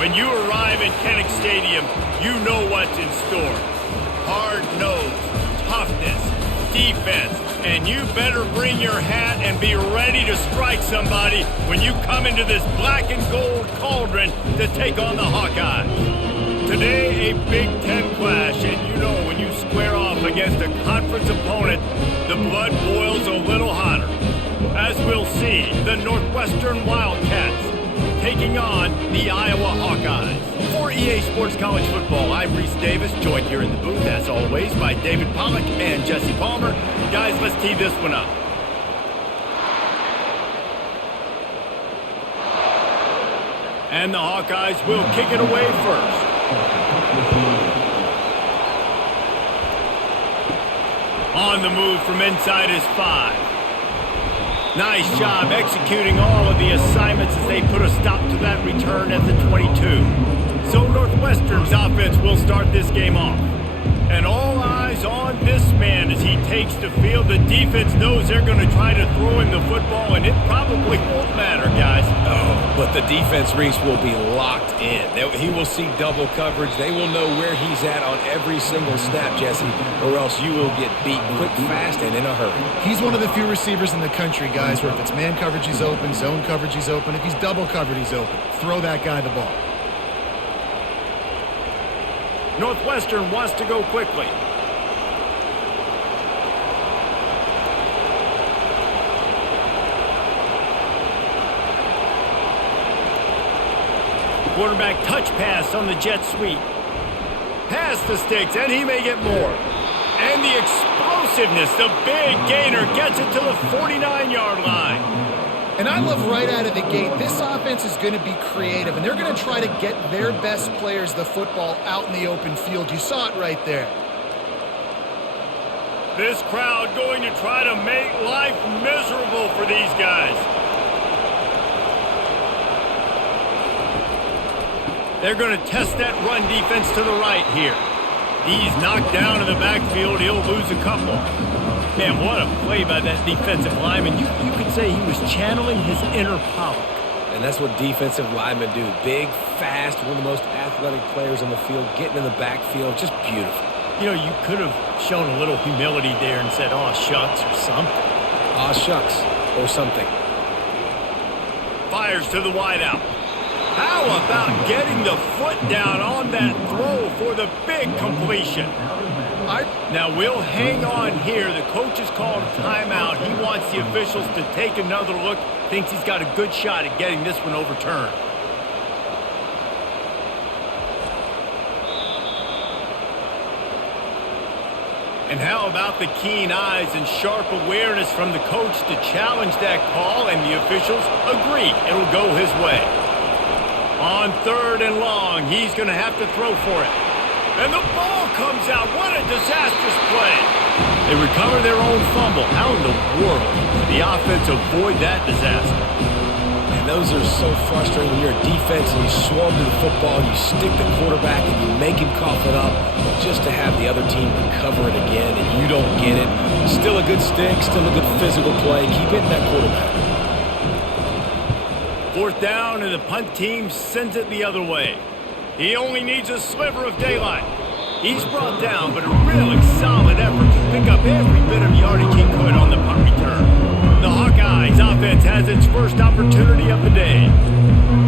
When you arrive at Kinnick Stadium, you know what's in store. Hard nose, toughness, defense, and you better bring your hat and be ready to strike somebody when you come into this black and gold cauldron to take on the Hawkeyes. Today, a Big Ten clash, and you know when you square off against a conference opponent, the blood boils a little hotter. As we'll see, the Northwestern Wildcats taking on the Iowa Hawkeyes. For EA Sports College Football, I'm Reese Davis, joined here in the booth, as always, by David Pollack and Jesse Palmer. Guys, let's tee this one up. And the Hawkeyes will kick it away first. On the move from inside his 5. Nice job executing all of the assignments as they put a stop to that return at the 22. So Northwestern's offense will start this game off. And all eyes on this man as he takes the field. The defense knows they're going to try to throw him the football, and it probably won't matter, guys. Oh, but the defense, Reese, will be locked in. He will see double coverage. They will know where he's at on every single snap, Jesse, or else you will get beat quick, fast, and in a hurry. He's one of the few receivers in the country, guys, where if it's man coverage, he's open, zone coverage, he's open. If he's double covered, he's open. Throw that guy the ball. Northwestern wants to go quickly. Quarterback touch pass on the jet sweep. Past the sticks, and he may get more. And the explosiveness, the big gainer gets it to the 49-yard line. And I love right out of the gate, this offense is going to be creative, and they're going to try to get their best players the football out in the open field. You saw it right there. This crowd going to try to make life miserable for these guys. They're going to test that run defense to the right here. He's knocked down in the backfield. He'll lose a couple. Man, what a play by that defensive lineman. You could say he was channeling his inner Pollack. And that's what defensive linemen do. Big, fast, one of the most athletic players on the field, getting in the backfield. Just beautiful. You know, you could have shown a little humility there and said, "Aw, shucks," or something. Aw, shucks, or something. Fires to the wideout. How about getting the foot down on that throw for the big completion? Now, we'll hang on here. The coach has called a timeout. He wants the officials to take another look. Thinks he's got a good shot at getting this one overturned. And how about the keen eyes and sharp awareness from the coach to challenge that call, and the officials agree it'll go his way. On 3rd and long, he's going to have to throw for it. And the ball comes out. What a disastrous play. They recover their own fumble. How in the world did the offense avoid that disaster? And those are so frustrating when you're a defense and you swarm to the football, you stick the quarterback and you make him cough it up just to have the other team recover it again, and you don't get it. Still a good stick, still a good physical play. Keep hitting that quarterback. 4th down, and the punt team sends it the other way. He only needs a sliver of daylight. He's brought down, but a really solid effort to pick up every bit of yardage he could on the punt return. The Hawkeyes offense has its first opportunity of the day.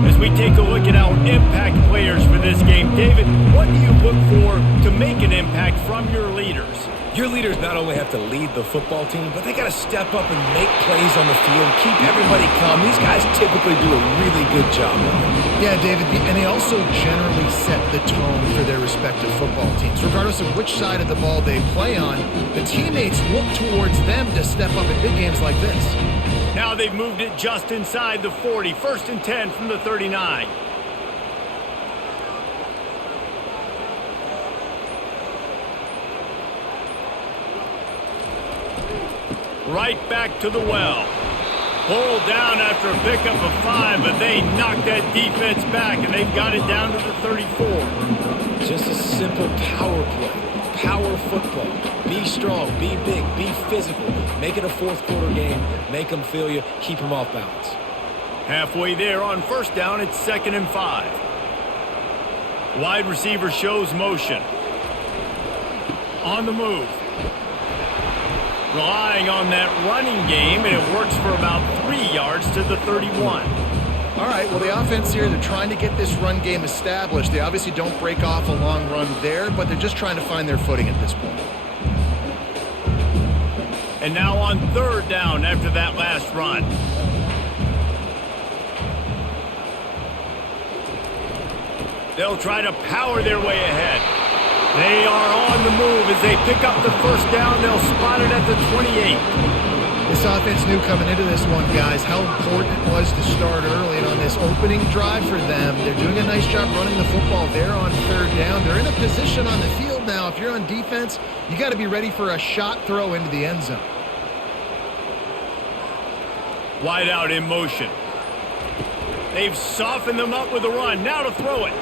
As we take a look at our impact players for this game, David, what do you look for to make an impact from your leaders? Your leaders not only have to lead the football team, but they got to step up and make plays on the field, keep everybody calm. These guys typically do a really good job. Yeah, David, and they also generally set the tone for their respective football teams. Regardless of which side of the ball they play on, the teammates look towards them to step up in big games like this. Now they've moved it just inside the 40. 1st and 10 from the 39. Right back to the well. Pulled down after a pickup of 5, but they knocked that defense back, and they've got it down to the 34. Just a simple power play. Power football. Be strong, be big, be physical. Make it a 4th quarter game. Make them feel you. Keep them off balance. Halfway there on 1st down, it's 2nd and 5. Wide receiver shows motion. On the move. Relying on that running game, and it works for about 3 yards to the 31. All right, well, the offense here, they're trying to get this run game established. They obviously don't break off a long run there, but they're just trying to find their footing at this point. And now on 3rd down after that last run. They'll try to power their way ahead. They are on the move as they pick up the 1st down. They'll spot it at the 28. This offense knew coming into this one, guys, how important it was to start early. And on this opening drive for them, they're doing a nice job running the football there on 3rd down. They're in a position on the field now. If you're on defense, you got to be ready for a shot throw into the end zone. Wide out in motion. They've softened them up with a run. Now to throw it.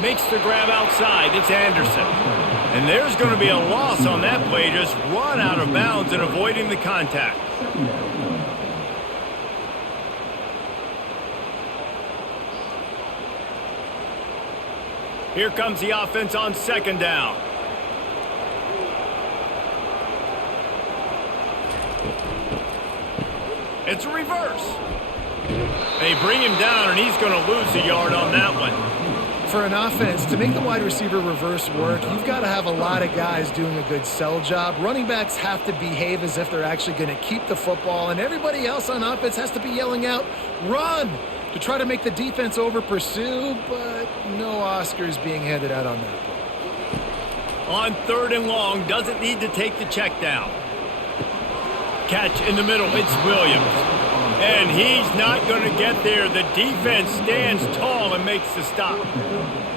Makes the grab outside. It's Anderson. And there's going to be a loss on that play. Just run out of bounds and avoiding the contact. Here comes the offense on 2nd down. It's a reverse. They bring him down, and he's going to lose a yard on that one. For an offense, to make the wide receiver reverse work, you've got to have a lot of guys doing a good sell job. Running backs have to behave as if they're actually going to keep the football, and everybody else on offense has to be yelling out, run, to try to make the defense over-pursue, but no Oscars being handed out on that play. On 3rd and long, doesn't need to take the check down. Catch in the middle, it's Williams. And he's not going to get there. The defense stands tall and makes the stop.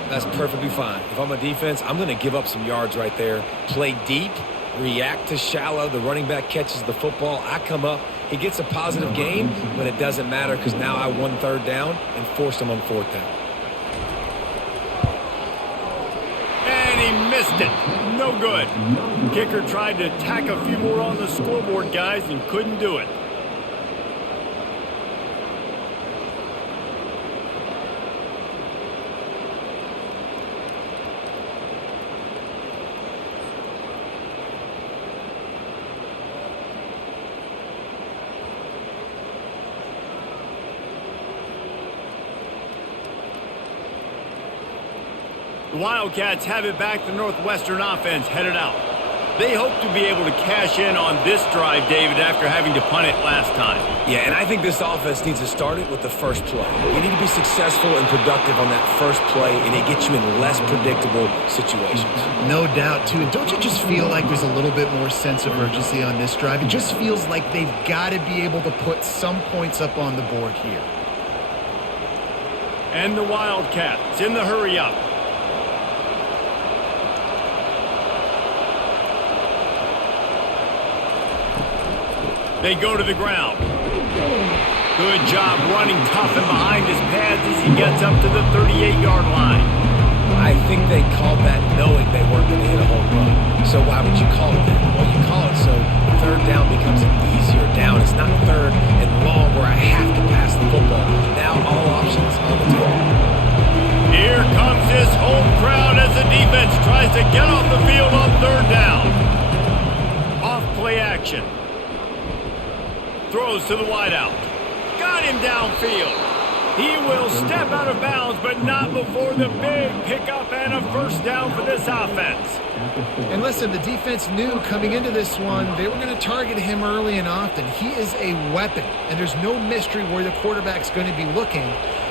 That's perfectly fine. If I'm a defense, I'm going to give up some yards right there. Play deep, react to shallow. The running back catches the football. I come up. He gets a positive gain, but it doesn't matter because now I won 3rd down and forced him on 4th down. And he missed it. No good. Kicker tried to tack a few more on the scoreboard, guys, and couldn't do it. The Wildcats have it back. The Northwestern offense headed out. They hope to be able to cash in on this drive, David, after having to punt it last time. Yeah, and I think this offense needs to start it with the first play. You need to be successful and productive on that first play, and it gets you in less predictable situations. No doubt, too. And don't you just feel like there's a little bit more sense of urgency on this drive? It just feels like they've got to be able to put some points up on the board here. And the Wildcats in the hurry up. They go to the ground. Good job running tough and behind his pads as he gets up to the 38-yard line. I think they called that knowing they weren't going to hit a home run. So why would you call it that? Well, you call it so 3rd down becomes an easier down. It's not 3rd and long where I have to pass the football. Now all options on the table. Here comes this home crowd as the defense tries to get off the field on 3rd down. Off play action. Throws to the wideout. Got him downfield. He will step out of bounds, but not before the big pickup and a 1st down for this offense. And listen, the defense knew coming into this one, they were going to target him early and often. He is a weapon, and there's no mystery where the quarterback's going to be looking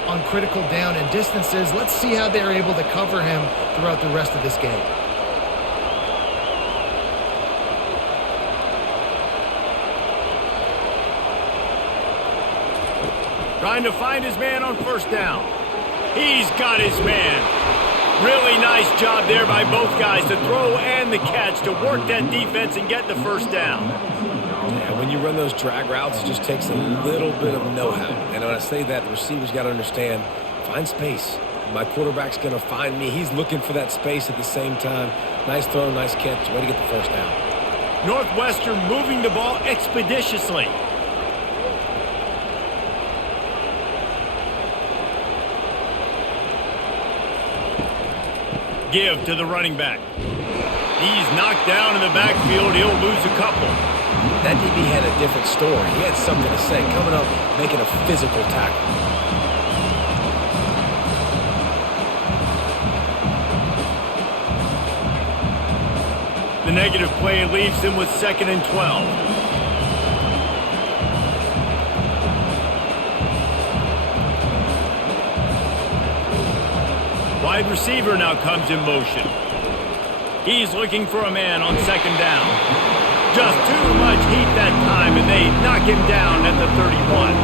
on critical down and distances. Let's see how they're able to cover him throughout the rest of this game. Trying to find his man on 1st down. He's got his man. Really nice job there by both guys to throw and the catch to work that defense and get the 1st down. Yeah, when you run those drag routes, it just takes a little bit of know-how. And when I say that, the receivers got to understand, find space. My quarterback's going to find me. He's looking for that space at the same time. Nice throw, nice catch. Way to get the 1st down. Northwestern moving the ball expeditiously. give to the running back. He's knocked down in the backfield. He'll lose a couple. That DB had a different story. He had something to say, coming up, making a physical tackle. The negative play leaves him with 2nd and 12. Wide receiver now comes in motion. He's looking for a man on 2nd down. Just too much heat that time, and they knock him down at the 31.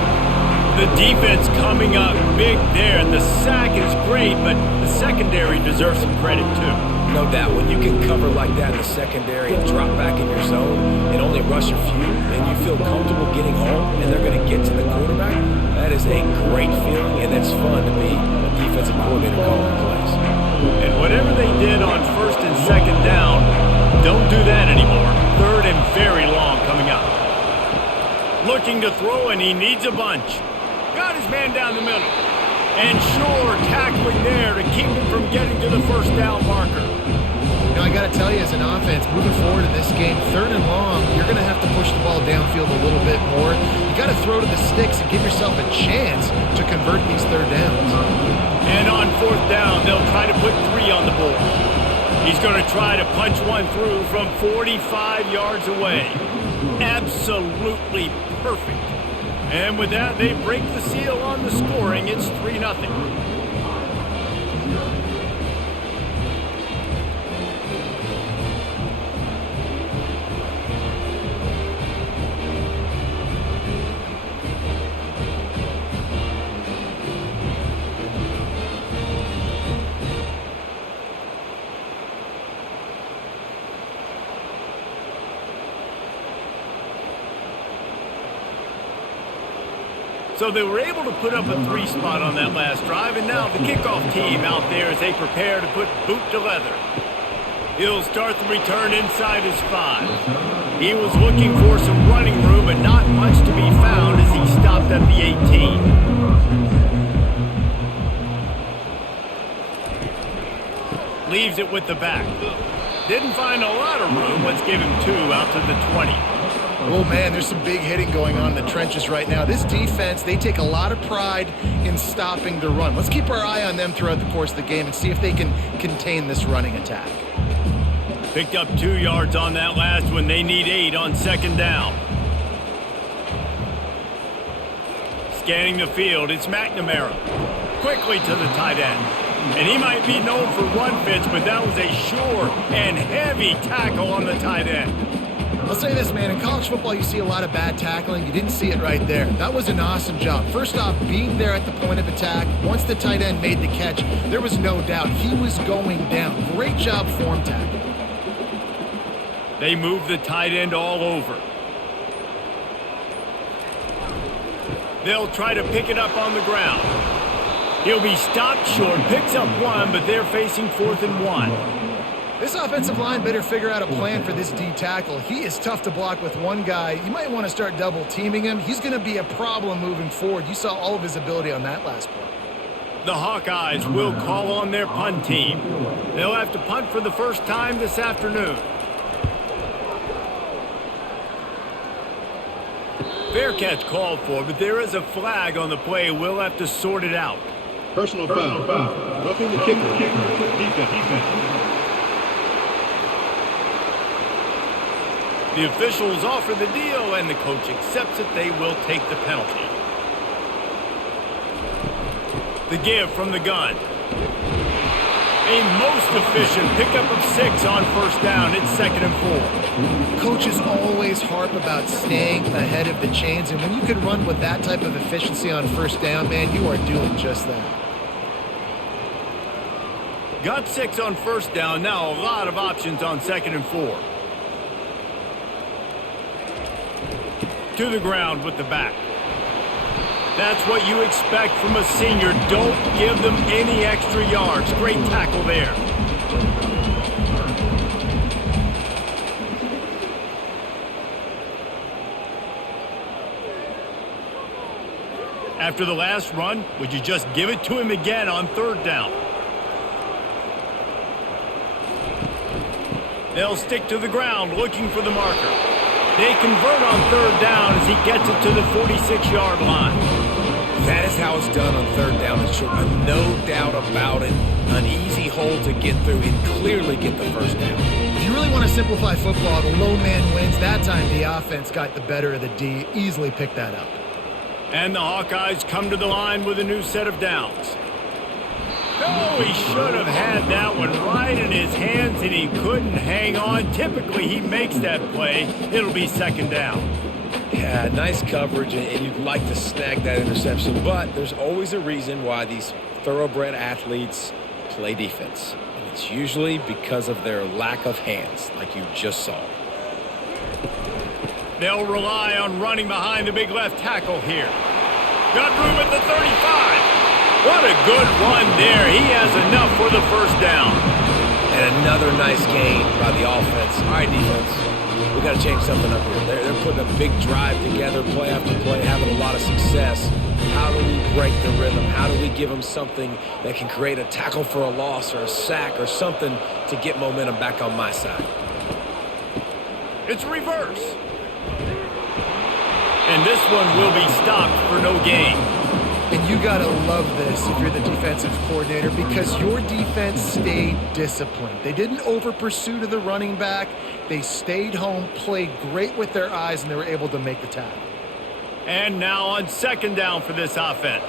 The defense coming up big there. The sack is great, but the secondary deserves some credit too. No doubt, when you can cover like that in the secondary and drop back in your zone and only rush a few, and you feel comfortable getting home and they're going to get to the quarterback, that is a great feeling, and it's fun to be a defensive coordinator calling plays. And whatever they did on 1st and 2nd down, don't do that anymore. 3rd and very long coming up. Looking to throw, and he needs a bunch. Got his man down the middle. And sure, tackling there to keep him from getting to the 1st down marker. You know, I got to tell you, as an offense, moving forward in this game, 3rd and long, you're going to have to push the ball downfield a little bit more. You got to throw to the sticks and give yourself a chance to convert these 3rd downs. And on 4th down, they'll try to put 3 on the board. He's going to try to punch one through from 45 yards away. Absolutely perfect. And with that, they break the seal on the scoring. It's 3-0. So they were able to put up a 3 spot on that last drive, and now the kickoff team out there as they prepare to put boot to leather. He'll start the return inside his 5. He was looking for some running room, but not much to be found as he stopped at the 18. Leaves it with the back. Didn't find a lot of room. Let's give him 2 out to the 20. Oh, man, there's some big hitting going on in the trenches right now. This defense, they take a lot of pride in stopping the run. Let's keep our eye on them throughout the course of the game and see if they can contain this running attack. Picked up 2 yards on that last one. They need 8 on 2nd down. Scanning the field, it's McNamara. Quickly to the tight end. And he might be known for run fits, but that was a sure and heavy tackle on the tight end. I'll say this, man, in college football you see a lot of bad tackling. You didn't see it right there. That was an awesome job. First off, being there at the point of attack. Once the tight end made the catch, there was no doubt he was going down. Great job form tackle. They move the tight end all over. They'll try to pick it up on the ground. He'll be stopped short, picks up 1, but they're facing 4th and 1. This offensive line better figure out a plan for this D tackle. He is tough to block with one guy. You might want to start double teaming him. He's going to be a problem moving forward. You saw all of his ability on that last play. The Hawkeyes will call on their punt team. They'll have to punt for the first time this afternoon. Fair catch called for, but there is a flag on the play. We'll have to sort it out. Personal foul. Roughing the kicker. Defense. The officials offer the deal, and the coach accepts it. They will take the penalty. The give from the gun. A most efficient pickup of 6 on 1st down. It's 2nd and 4. Coaches always harp about staying ahead of the chains, and when you can run with that type of efficiency on 1st down, man, you are doing just that. Got 6 on 1st down. Now a lot of options on 2nd and 4. To the ground with the back. That's what you expect from a senior. Don't give them any extra yards. Great tackle there. After the last run, would you just give it to him again on 3rd down? They'll stick to the ground looking for the marker. They convert on third down as he gets it to the 46-yard line. That is how it's done on third down and short. No doubt about it. An easy hole to get through and clearly get the first down. If you really want to simplify football, the low man wins. That time the offense got the better of the D. Easily picked that up. And the Hawkeyes come to the line with a new set of downs. Oh, he should have had that one right in his hands, and he couldn't hang on. Typically, he makes that play. It'll be second down. Yeah, nice coverage, and you'd like to snag that interception, but there's always a reason why these thoroughbred athletes play defense. And it's usually because of their lack of hands, like you just saw. They'll rely on running behind the big left tackle here. Got room at the 35. What a good run there. He has enough for the first down. And another nice gain by the offense. All right, defense, we got to change something up here. They're putting a big drive together, play after play, having a lot of success. How do we break the rhythm? How do we give them something that can create a tackle for a loss or a sack or something to get momentum back on my side? It's reverse. And this one will be stopped for no gain. And you got to love this if you're the defensive coordinator, because your defense stayed disciplined. They didn't over-pursue to the running back. They stayed home, played great with their eyes, and they were able to make the tackle. And now on second down for this offense.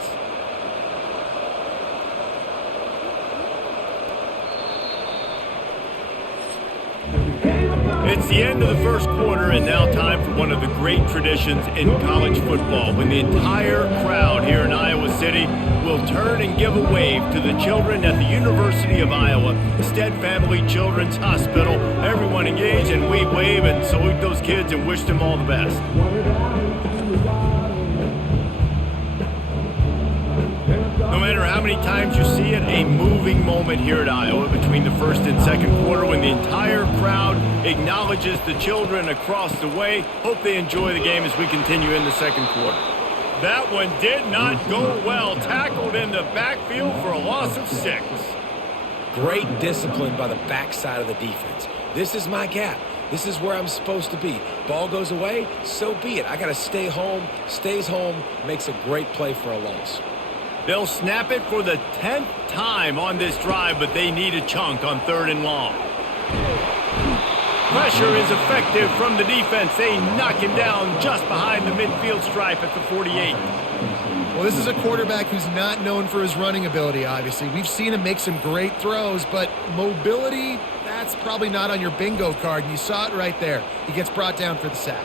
It's the end of the first quarter, and now time for one of the great traditions in college football, when the entire crowd here in Iowa City will turn and give a wave to the children at the University of Iowa, Stead Family Children's Hospital. Everyone engage, and we wave and salute those kids and wish them all the best. No matter how many times you see it, a moving moment here at Iowa between the first and second quarter, when the entire crowd acknowledges the children across the way. Hope they enjoy the game as we continue in the second quarter. That one did not go well. Tackled in the backfield for a loss of 6. Great discipline by the backside of the defense. This is my gap. This is where I'm supposed to be. Ball goes away, so be it. I got to stay home. Stays home, makes a great play for a loss. They'll snap it for the 10th time on this drive, but they need a chunk on third and long. Pressure is effective from the defense. They knock him down just behind the midfield stripe at the 48. Well, this is a quarterback who's not known for his running ability, obviously. We've seen him make some great throws, but mobility, that's probably not on your bingo card, and you saw it right there. He gets brought down for the sack.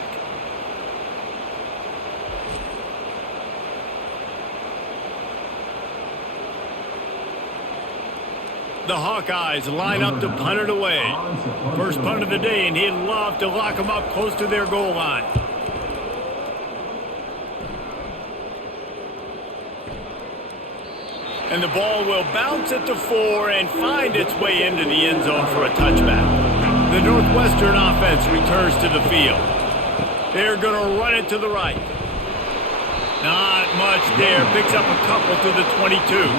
The Hawkeyes line up to punt it away. First punt of the day, and he'd love to lock them up close to their goal line. And the ball will bounce at the 4 and find its way into the end zone for a touchback. The Northwestern offense returns to the field. They're going to run it to the right. Not much there. Picks up a couple to the 22.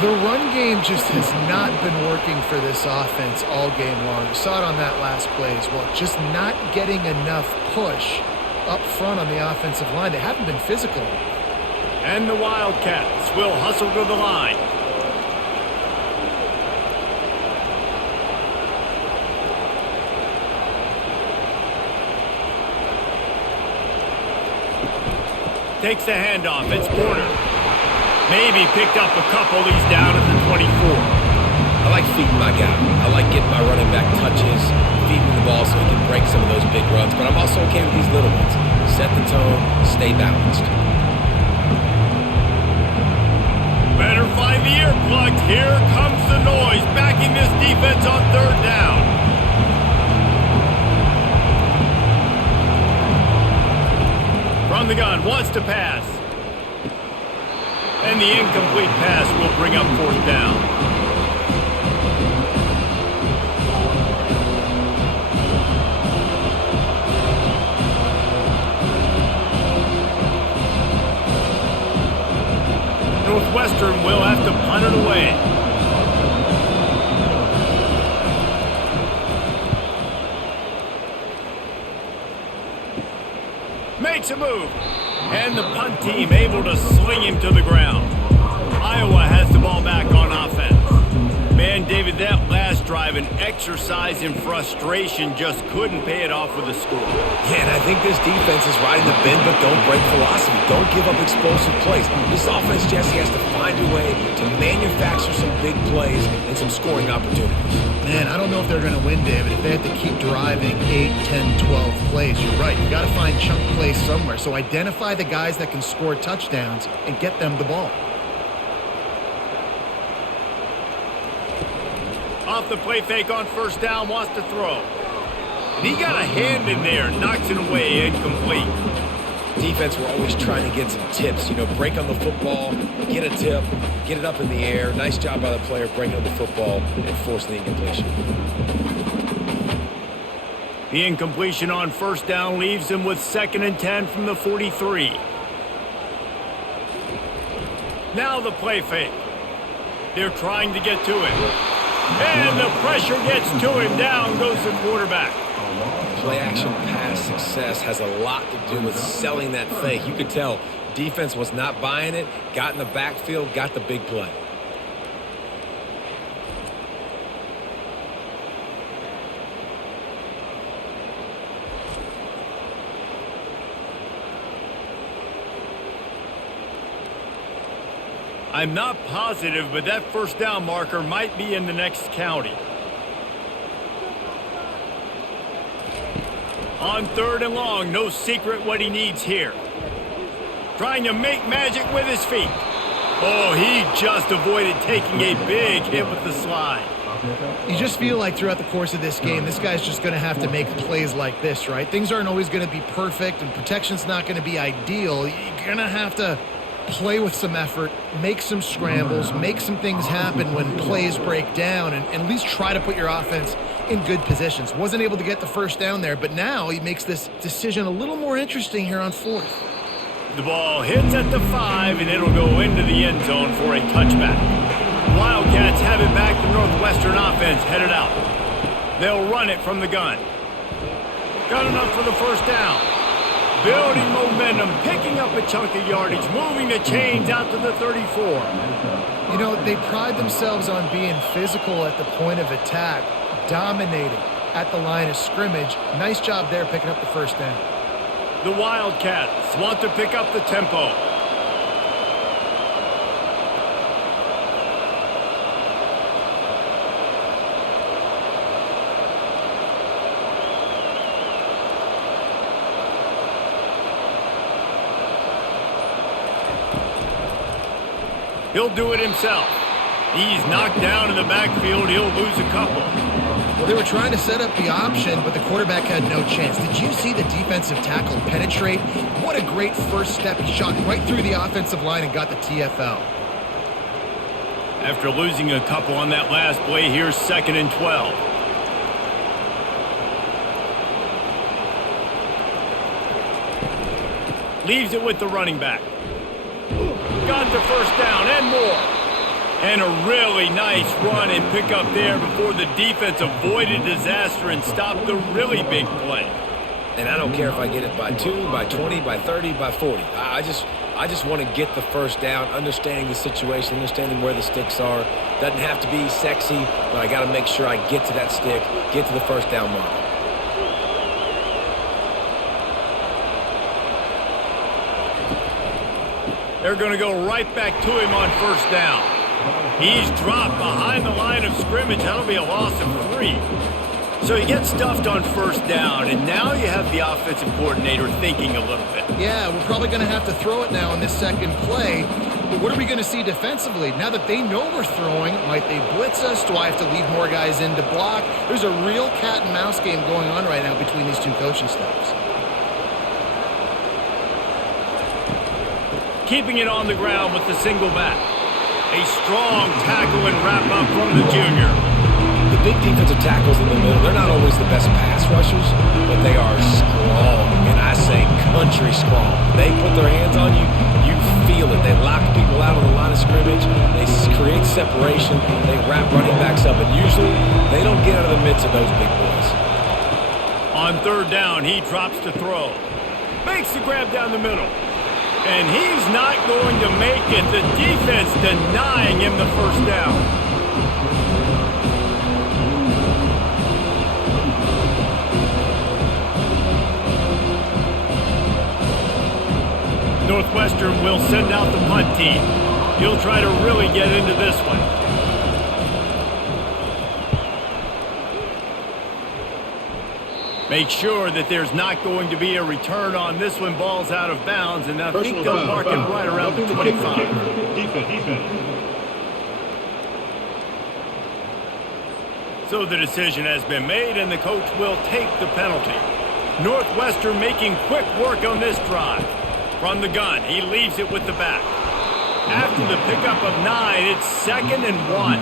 The run game just has not been working for this offense all game long. You saw it on that last play as well. Just not getting enough push up front on the offensive line. They haven't been physical. And the Wildcats will hustle to the line. Takes the handoff. It's Porter. Maybe picked up a couple. He's down at the 24. I like feeding my guy. I like getting my running back touches, feeding the ball so he can break some of those big runs. But I'm also okay with these little ones. Set the tone, stay balanced. Better find the earplugs. Here comes the noise, backing this defense on third down. From the gun, wants to pass. And the incomplete pass will bring up fourth down. Northwestern will have to punt it away. makes a move. And the punt team able to sling him to the ground. Iowa has the ball back on offense. Man, David, that last drive, an exercise in frustration, just couldn't pay it off with a score. Yeah, and I think this defense is riding the bend but don't break philosophy. Don't give up explosive plays. This offense, Jesse, has to find a way to manufacture some big plays and some scoring opportunities. Man, I don't know if they're going to win, David, if they have to keep driving 8, 10, 12 plays. You're right. You got to find chunk plays somewhere. So identify the guys that can score touchdowns and get them the ball. Off the play fake on first down, wants to throw. And he got a hand in there, knocks it away, incomplete. Defense, we're always trying to get some tips. You know, break on the football, get a tip, get it up in the air. Nice job by the player breaking on the football and forcing the incompletion. The incompletion on first down leaves him with 2nd and 10 from the 43. Now the play fake. They're trying to get to it. And the pressure gets to him. Down goes the quarterback. Play action pass success has a lot to do with selling that fake. You could tell defense was not buying it, got in the backfield, got the big play. I'm not positive, but that first down marker might be in the next county. On 3rd and long, no secret what he needs here. Trying to make magic with his feet. Oh, he just avoided taking a big hit with the slide. You just feel like throughout the course of this game, this guy's just going to have to make plays like this, right? Things aren't always going to be perfect, and protection's not going to be ideal. You're going to have to play with some effort, make some scrambles, make some things happen when plays break down, and at least try to put your offense in good positions. Wasn't able to get the first down there, but now he makes this decision a little more interesting here on 4th. The ball hits at the 5, and it'll go into the end zone for a touchback. Wildcats have it back. The Northwestern offense headed out. They'll run it from the gun. Got enough for the first down. Building momentum, picking up a chunk of yardage, moving the chains out to the 34. You know, they pride themselves on being physical at the point of attack, dominating at the line of scrimmage. Nice job there picking up the first down. The Wildcats want to pick up the tempo. He'll do it himself. He's knocked down in the backfield. He'll lose a couple. Well, they were trying to set up the option, but the quarterback had no chance. Did you see the defensive tackle penetrate? What a great first step. He shot right through the offensive line and got the TFL. After losing a couple on that last play, here's 2nd and 12. Leaves it with the running back. Got the first down and more. And a really nice run and pick up there before the defense avoided disaster and stopped the really big play. And I don't care if I get it by 2, by 20, by 30, by 40. I just want to get the first down, understanding the situation, understanding where the sticks are. Doesn't have to be sexy, but I got to make sure I get to that stick, get to the first down mark. They're going to go right back to him on first down. He's dropped behind the line of scrimmage. That'll be a loss of 3. So he gets stuffed on first down, and now you have the offensive coordinator thinking a little bit. Yeah, we're probably going to have to throw it now in this second play. But what are we going to see defensively? Now that they know we're throwing, might they blitz us? Do I have to leave more guys in to block? There's a real cat and mouse game going on right now between these two coaching staffs. Keeping it on the ground with the single back. A strong tackle and wrap up from the junior. The big defensive tackles in the middle, they're not always the best pass rushers, but they are strong, and I say country strong. They put their hands on you, you feel it. They lock people out on the line of scrimmage. They create separation. They wrap running backs up, and usually they don't get out of the midst of those big boys. On third down, he drops to throw. Makes the grab down the middle. And he's not going to make it. The defense denying him the first down. Northwestern will send out the punt team. He'll try to really get into this one. Make sure that there's not going to be a return on this one. Ball's out of bounds, and I think they'll mark it right around the 25. Defense. So the decision has been made, and the coach will take the penalty. Northwestern making quick work on this drive. From the gun, he leaves it with the back. After the pickup of 9, it's 2nd and 1.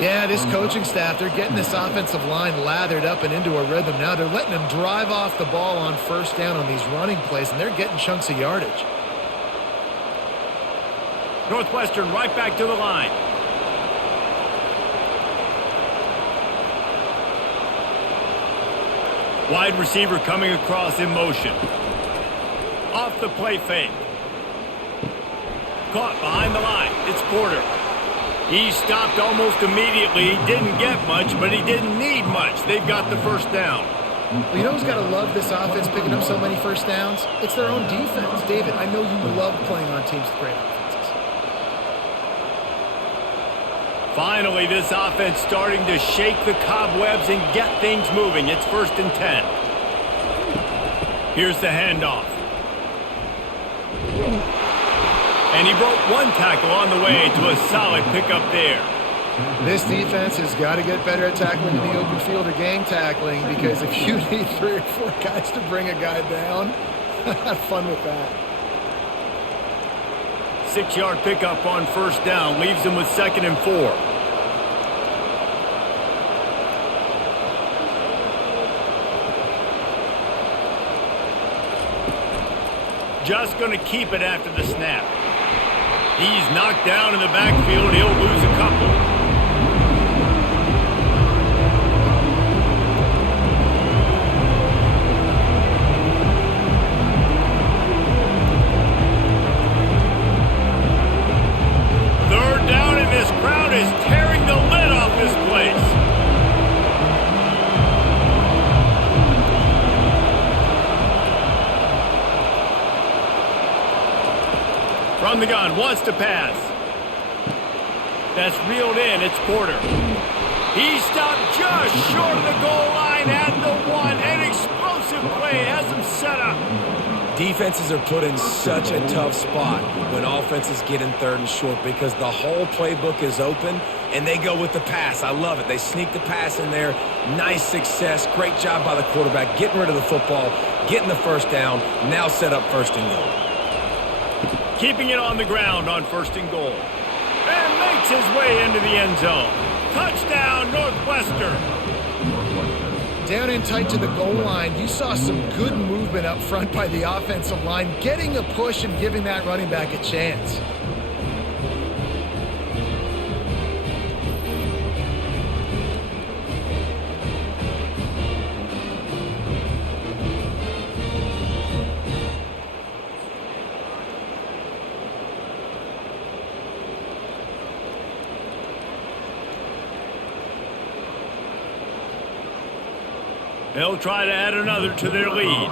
Yeah, this coaching staff, they're getting this offensive line lathered up and into a rhythm. Now they're letting them drive off the ball on first down on these running plays, and they're getting chunks of yardage. Northwestern right back to the line. Wide receiver coming across in motion. Off the play fake. Caught behind the line. It's Porter. He stopped almost immediately. He didn't get much, but he didn't need much. They've got the first down. Well, you know who's got to love this offense picking up so many first downs? It's their own defense. David, I know you love playing on teams with great offenses. Finally, this offense starting to shake the cobwebs and get things moving. It's 1st and 10. Here's the handoff. And he broke one tackle on the way to a solid pickup there. This defense has got to get better at tackling in the open field or gang tackling, because if you need 3 or 4 guys to bring a guy down, have fun with that. 6-yard pickup on first down leaves him with 2nd and 4. Just going to keep it after the snap. He's knocked down in the backfield. He'll lose a couple. Third down, and this crowd is tearing the lid off this place. From the gun, wants to pass. That's reeled in. It's Porter. He stopped just short of the goal line at the 1. An explosive play has him set up. Defenses are put in such a tough spot when offenses get in 3rd and short, because the whole playbook is open and they go with the pass. I love it. They sneak the pass in there. Nice success. Great job by the quarterback getting rid of the football, getting the first down, now set up 1st and goal. Keeping it on the ground on 1st and goal. And makes his way into the end zone. Touchdown, Northwestern. Down in tight to the goal line, you saw some good movement up front by the offensive line, getting a push and giving that running back a chance. They'll try to add another to their lead.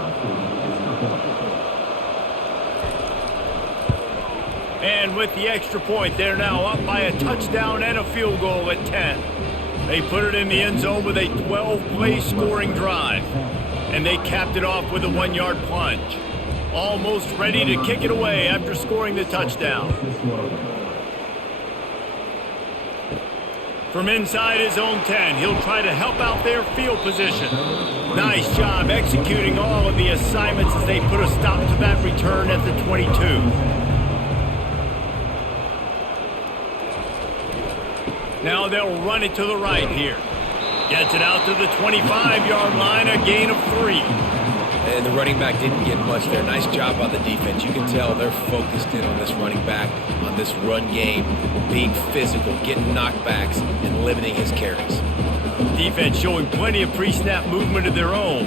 And with the extra point, they're now up by a touchdown and a field goal at 10. They put it in the end zone with a 12-play scoring drive. And they capped it off with a 1-yard plunge. Almost ready to kick it away after scoring the touchdown. From inside his own 10, he'll try to help out their field position. Nice job executing all of the assignments as they put a stop to that return at the 22. Now they'll run it to the right here. Gets it out to the 25-yard line, a gain of 3. And the running back didn't get much there. Nice job by the defense. You can tell they're focused in on this running back, on this run game, being physical, getting knockbacks, and limiting his carries. Defense showing plenty of pre-snap movement of their own.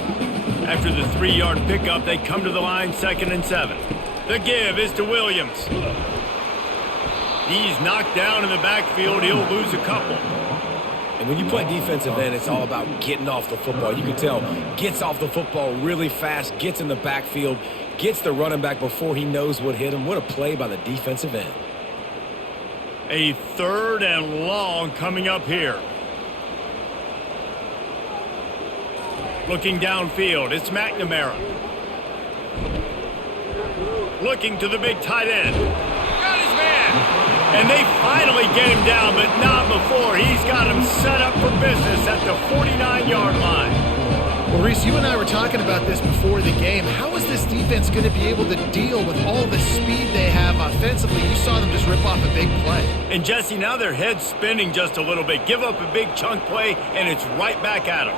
After the 3-yard pickup, they come to the line 2nd and 7. The give is to Williams. He's knocked down in the backfield. He'll lose a couple. And when you play defensive end, it's all about getting off the football. You can tell, gets off the football really fast, gets in the backfield, gets the running back before he knows what hit him. What a play by the defensive end. A 3rd and long coming up here. Looking downfield, it's McNamara. Looking to the big tight end. Got his man! And they finally get him down, but not before. He's got him set up for business at the 49-yard line. Well, Reese, you and I were talking about this before the game. How is this defense going to be able to deal with all the speed they have offensively? You saw them just rip off a big play. And, Jesse, now their head's spinning just a little bit. Give up a big chunk play, and it's right back at them.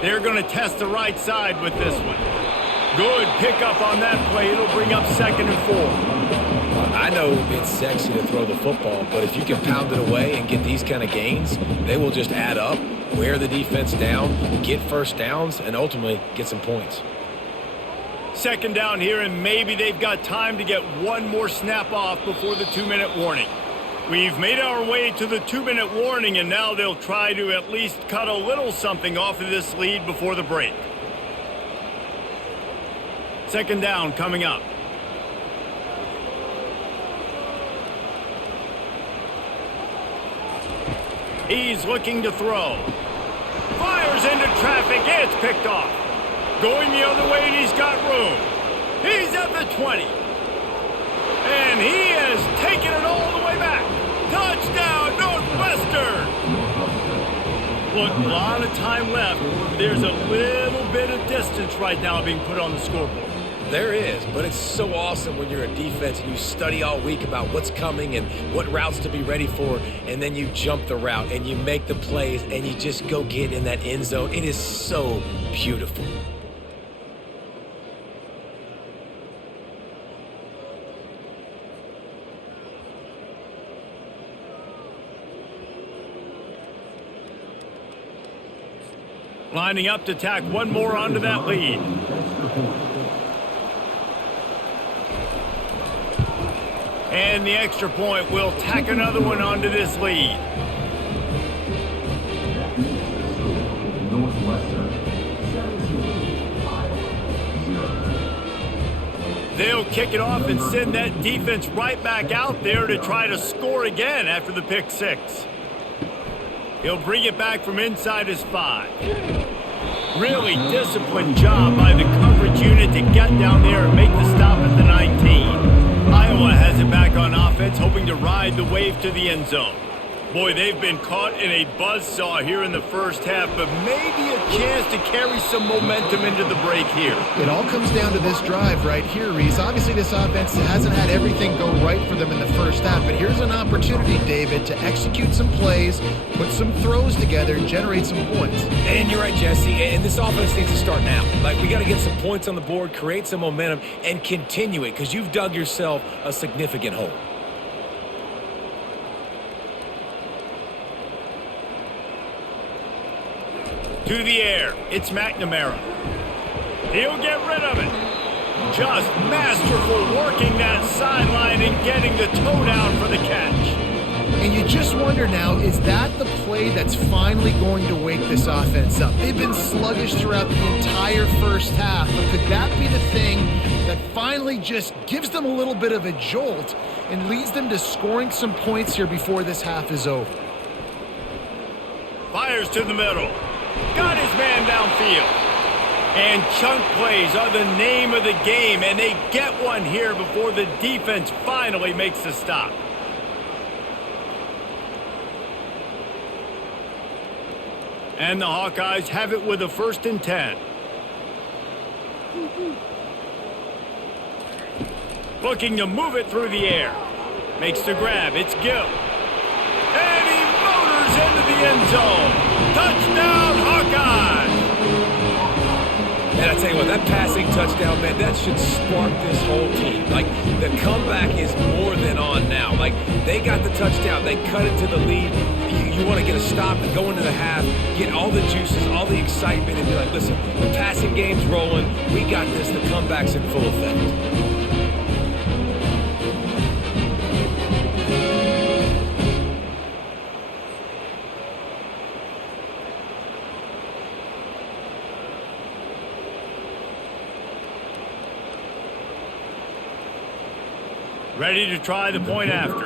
They're going to test the right side with this one. Good pickup on that play. It'll bring up 2nd and 4. I know it's sexy to throw the football, but if you can pound it away and get these kind of gains, they will just add up, wear the defense down, get first downs, and ultimately get some points. 2nd down here, and maybe they've got time to get one more snap off before the 2-minute warning. We've made our way to the 2-minute warning, and now they'll try to at least cut a little something off of this lead before the break. 2nd down coming up. He's looking to throw. Fires into traffic. It's picked off. Going the other way, and he's got room. He's at the 20. And he has taken it all the way back. Touchdown, Northwestern! Look, a lot of time left. There's a little bit of distance right now being put on the scoreboard. There is, but it's so awesome when you're a defense and you study all week about what's coming and what routes to be ready for, and then you jump the route and you make the plays and you just go get in that end zone. It is so beautiful. Lining up to tack one more onto that lead. And the extra point will tack another one onto this lead. They'll kick it off and send that defense right back out there to try to score again after the pick 6. He'll bring it back from inside his 5. Really disciplined job by the coverage unit to get down there and make the stop at the 19. Iowa has it back on offense, hoping to ride the wave to the end zone. Boy, they've been caught in a buzzsaw here in the first half, but maybe a chance to carry some momentum into the break here. It all comes down to this drive right here, Reese. Obviously, this offense hasn't had everything go right for them in the first half, but here's an opportunity, David, to execute some plays, put some throws together, and generate some points. And you're right, Jesse, and this offense needs to start now. Like, we got to get some points on the board, create some momentum, and continue it, because you've dug yourself a significant hole. To the air, it's McNamara. He'll get rid of it. Just masterful working that sideline and getting the toe down for the catch. And you just wonder now, is that the play that's finally going to wake this offense up? They've been sluggish throughout the entire first half, but could that be the thing that finally just gives them a little bit of a jolt and leads them to scoring some points here before this half is over? Fires to the middle. Got his man downfield. And chunk plays are the name of the game, and they get one here before the defense finally makes the stop. And the Hawkeyes have it with a 1st and 10. Looking to move it through the air. Makes the grab. It's Gill. And he motors into the end zone. Touchdown, Hawkeyes! And I tell you what, that passing touchdown, man, that should spark this whole team. Like, the comeback is more than on now. Like, they got the touchdown. They cut it to the lead. You want to get a stop and go into the half, get all the juices, all the excitement, and be like, listen, the passing game's rolling. We got this. The comeback's in full effect. Ready to try the point after.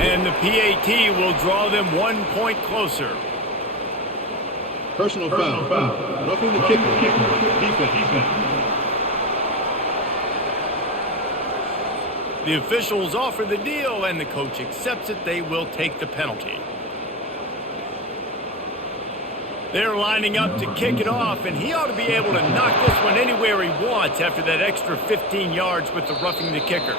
And the PAT will draw them 1 point closer. Personal foul. Roughing the kicker. Defense. The officials offer the deal, and the coach accepts it. They will take the penalty. They're lining up to kick it off, and he ought to be able to knock this one anywhere he wants after that extra 15 yards with the roughing the kicker.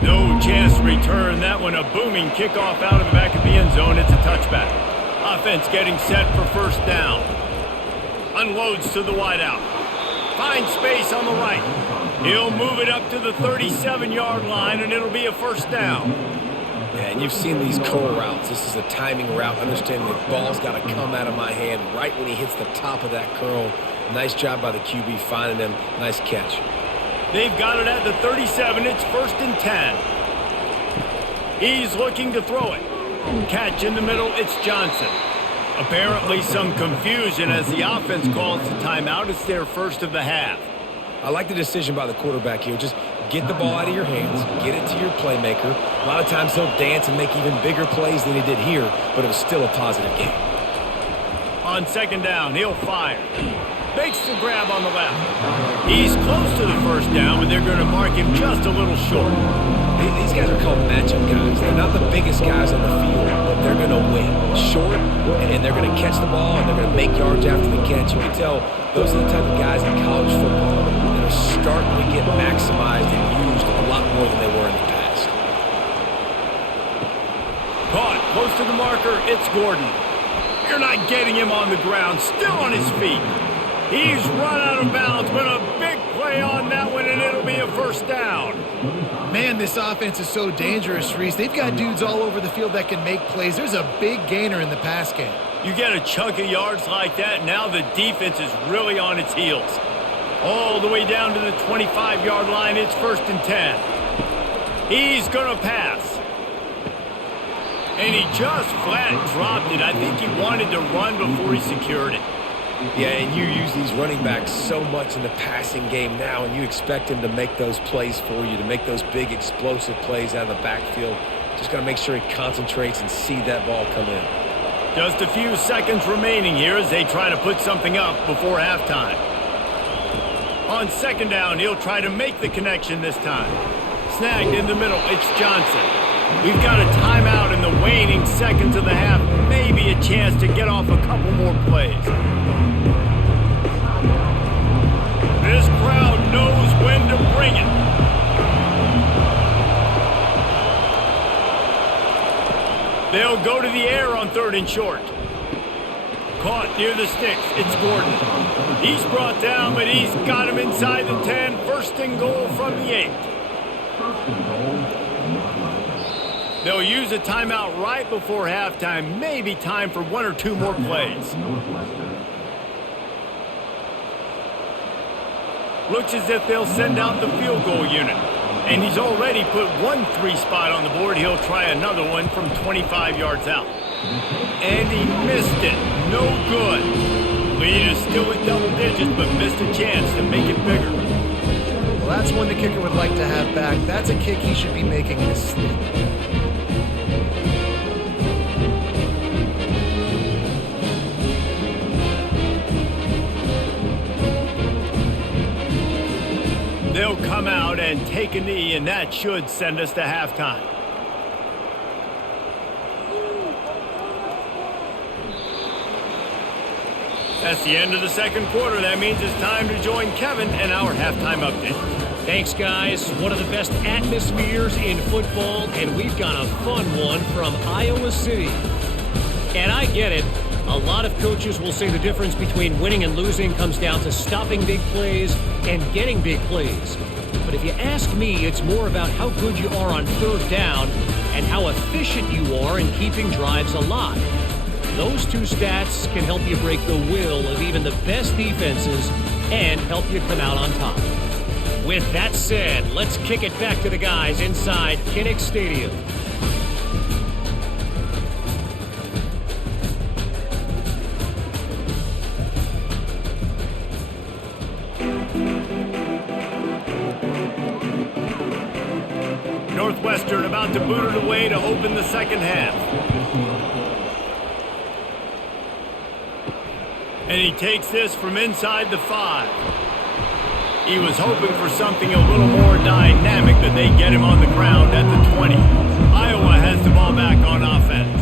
No chance to return that one. A booming kickoff out of the back of the end zone. It's a touchback. Offense getting set for first down. Unloads to the wideout. Finds space on the right. He'll move it up to the 37-yard line, and it'll be a first down. Yeah, and you've seen these curl routes. This is a timing route, understanding the ball's got to come out of my hand right when he hits the top of that curl. Nice job by the QB finding him. Nice catch. They've got it at the 37. It's 1st and 10. He's looking to throw it. Catch in the middle. It's Johnson. Apparently some confusion as the offense calls the timeout. It's their first of the half. I like the decision by the quarterback here. Just get the ball out of your hands, get it to your playmaker. A lot of times he'll dance and make even bigger plays than he did here, but it was still a positive game. On second down, he'll fire. Makes the grab on the left. He's close to the first down, but they're going to mark him just a little short. These guys are called matchup guys. They're not the biggest guys on the field, but they're going to win. Short, and they're going to catch the ball, and they're going to make yards after the catch. You can tell those are the type of guys in college football that are starting to get maximized and used a lot more than they were in the past. Caught close to the marker. It's Gordon. You're not getting him on the ground. Still on his feet. He's run out of bounds, but a big play on that one, and it'll be a first down. Man, this offense is so dangerous, Reese. They've got dudes all over the field that can make plays. There's a big gainer in the pass game. You get a chunk of yards like that, now the defense is really on its heels. All the way down to the 25-yard line, it's 1st and 10. He's going to pass. And he just flat dropped it. I think he wanted to run before he secured it. Yeah, and you use these running backs so much in the passing game now, and you expect him to make those plays for you, to make those big explosive plays out of the backfield. Just got to make sure he concentrates and see that ball come in. Just a few seconds remaining here as they try to put something up before halftime. On second down, he'll try to make the connection this time. Snagged in the middle, it's Johnson. We've got a timeout in the waning seconds of the half. Maybe a chance to get off a couple more plays. This crowd knows when to bring it. They'll go to the air on 3rd and short. Caught near the sticks. It's Gordon. He's brought down, but he's got him inside the 10. 1st and goal from the 8. They'll use a timeout right before halftime. Maybe time for 1 or 2 more plays. Looks as if they'll send out the field goal unit. And he's already put 1 3 spot on the board. He'll try another one from 25 yards out. And he missed it. No good. Lead is still in double digits, but missed a chance to make it bigger. Well, that's one the kicker would like to have back. That's a kick he should be making in his sleep. They'll come out and take a knee, and that should send us to halftime. That's the end of the second quarter. That means it's time to join Kevin and our halftime update. Thanks, guys. One of the best atmospheres in football, and we've got a fun one from Iowa City. And I get it. A lot of coaches will say the difference between winning and losing comes down to stopping big plays and getting big plays. But if you ask me, it's more about how good you are on third down and how efficient you are in keeping drives alive. Those two stats can help you break the will of even the best defenses and help you come out on top. With that said, let's kick it back to the guys inside Kinnick Stadium. Northwestern about to boot it away to open the second half. And he takes this from inside the 5. He was hoping for something a little more dynamic, that they get him on the ground at the 20. Iowa has the ball back on offense.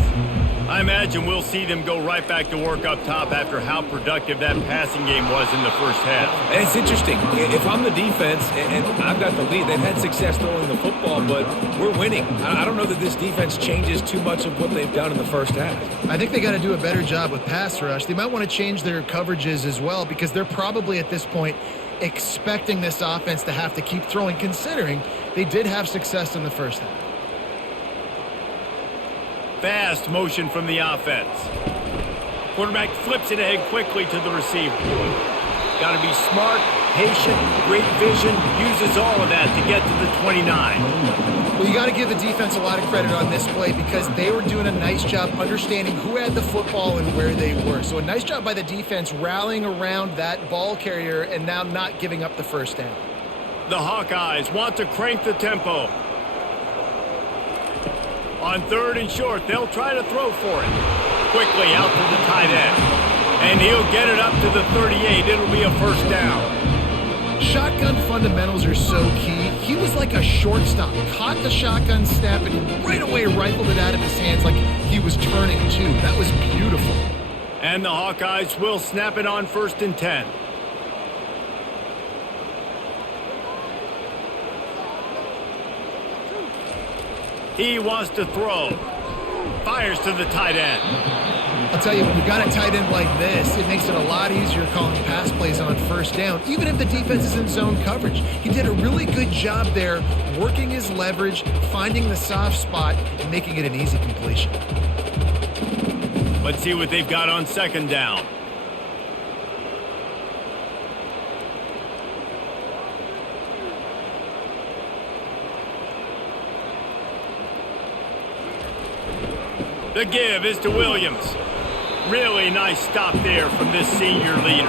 I imagine we'll see them go right back to work up top after how productive that passing game was in the first half. And it's interesting. If I'm the defense and I've got the lead, they've had success throwing the football, but we're winning. I don't know that this defense changes too much of what they've done in the first half. I think they got to do a better job with pass rush. They might want to change their coverages as well, because they're probably at this point expecting this offense to have to keep throwing, considering they did have success in the first half. Fast motion from the offense. Quarterback flips it ahead quickly to the receiver. Got to be smart, patient, great vision, uses all of that to get to the 29. Well, you got to give the defense a lot of credit on this play, because they were doing a nice job understanding who had the football and where they were. So a nice job by the defense rallying around that ball carrier and now not giving up the first down. The Hawkeyes want to crank the tempo. On third and short, they'll try to throw for it. Quickly out to the tight end. And he'll get it up to the 38. It'll be a first down. Shotgun fundamentals are so key. He was like a shortstop. Caught the shotgun snap and right away rifled it out of his hands like he was turning two. That was beautiful. And the Hawkeyes will snap it on 1st and 10. He wants to throw. Fires to the tight end. I'll tell you, when you've got a tight end like this, it makes it a lot easier calling pass plays on first down, even if the defense is in zone coverage. He did a really good job there, working his leverage, finding the soft spot, and making it an easy completion. Let's see what they've got on 2nd down. The give is to Williams. Really nice stop there from this senior leader.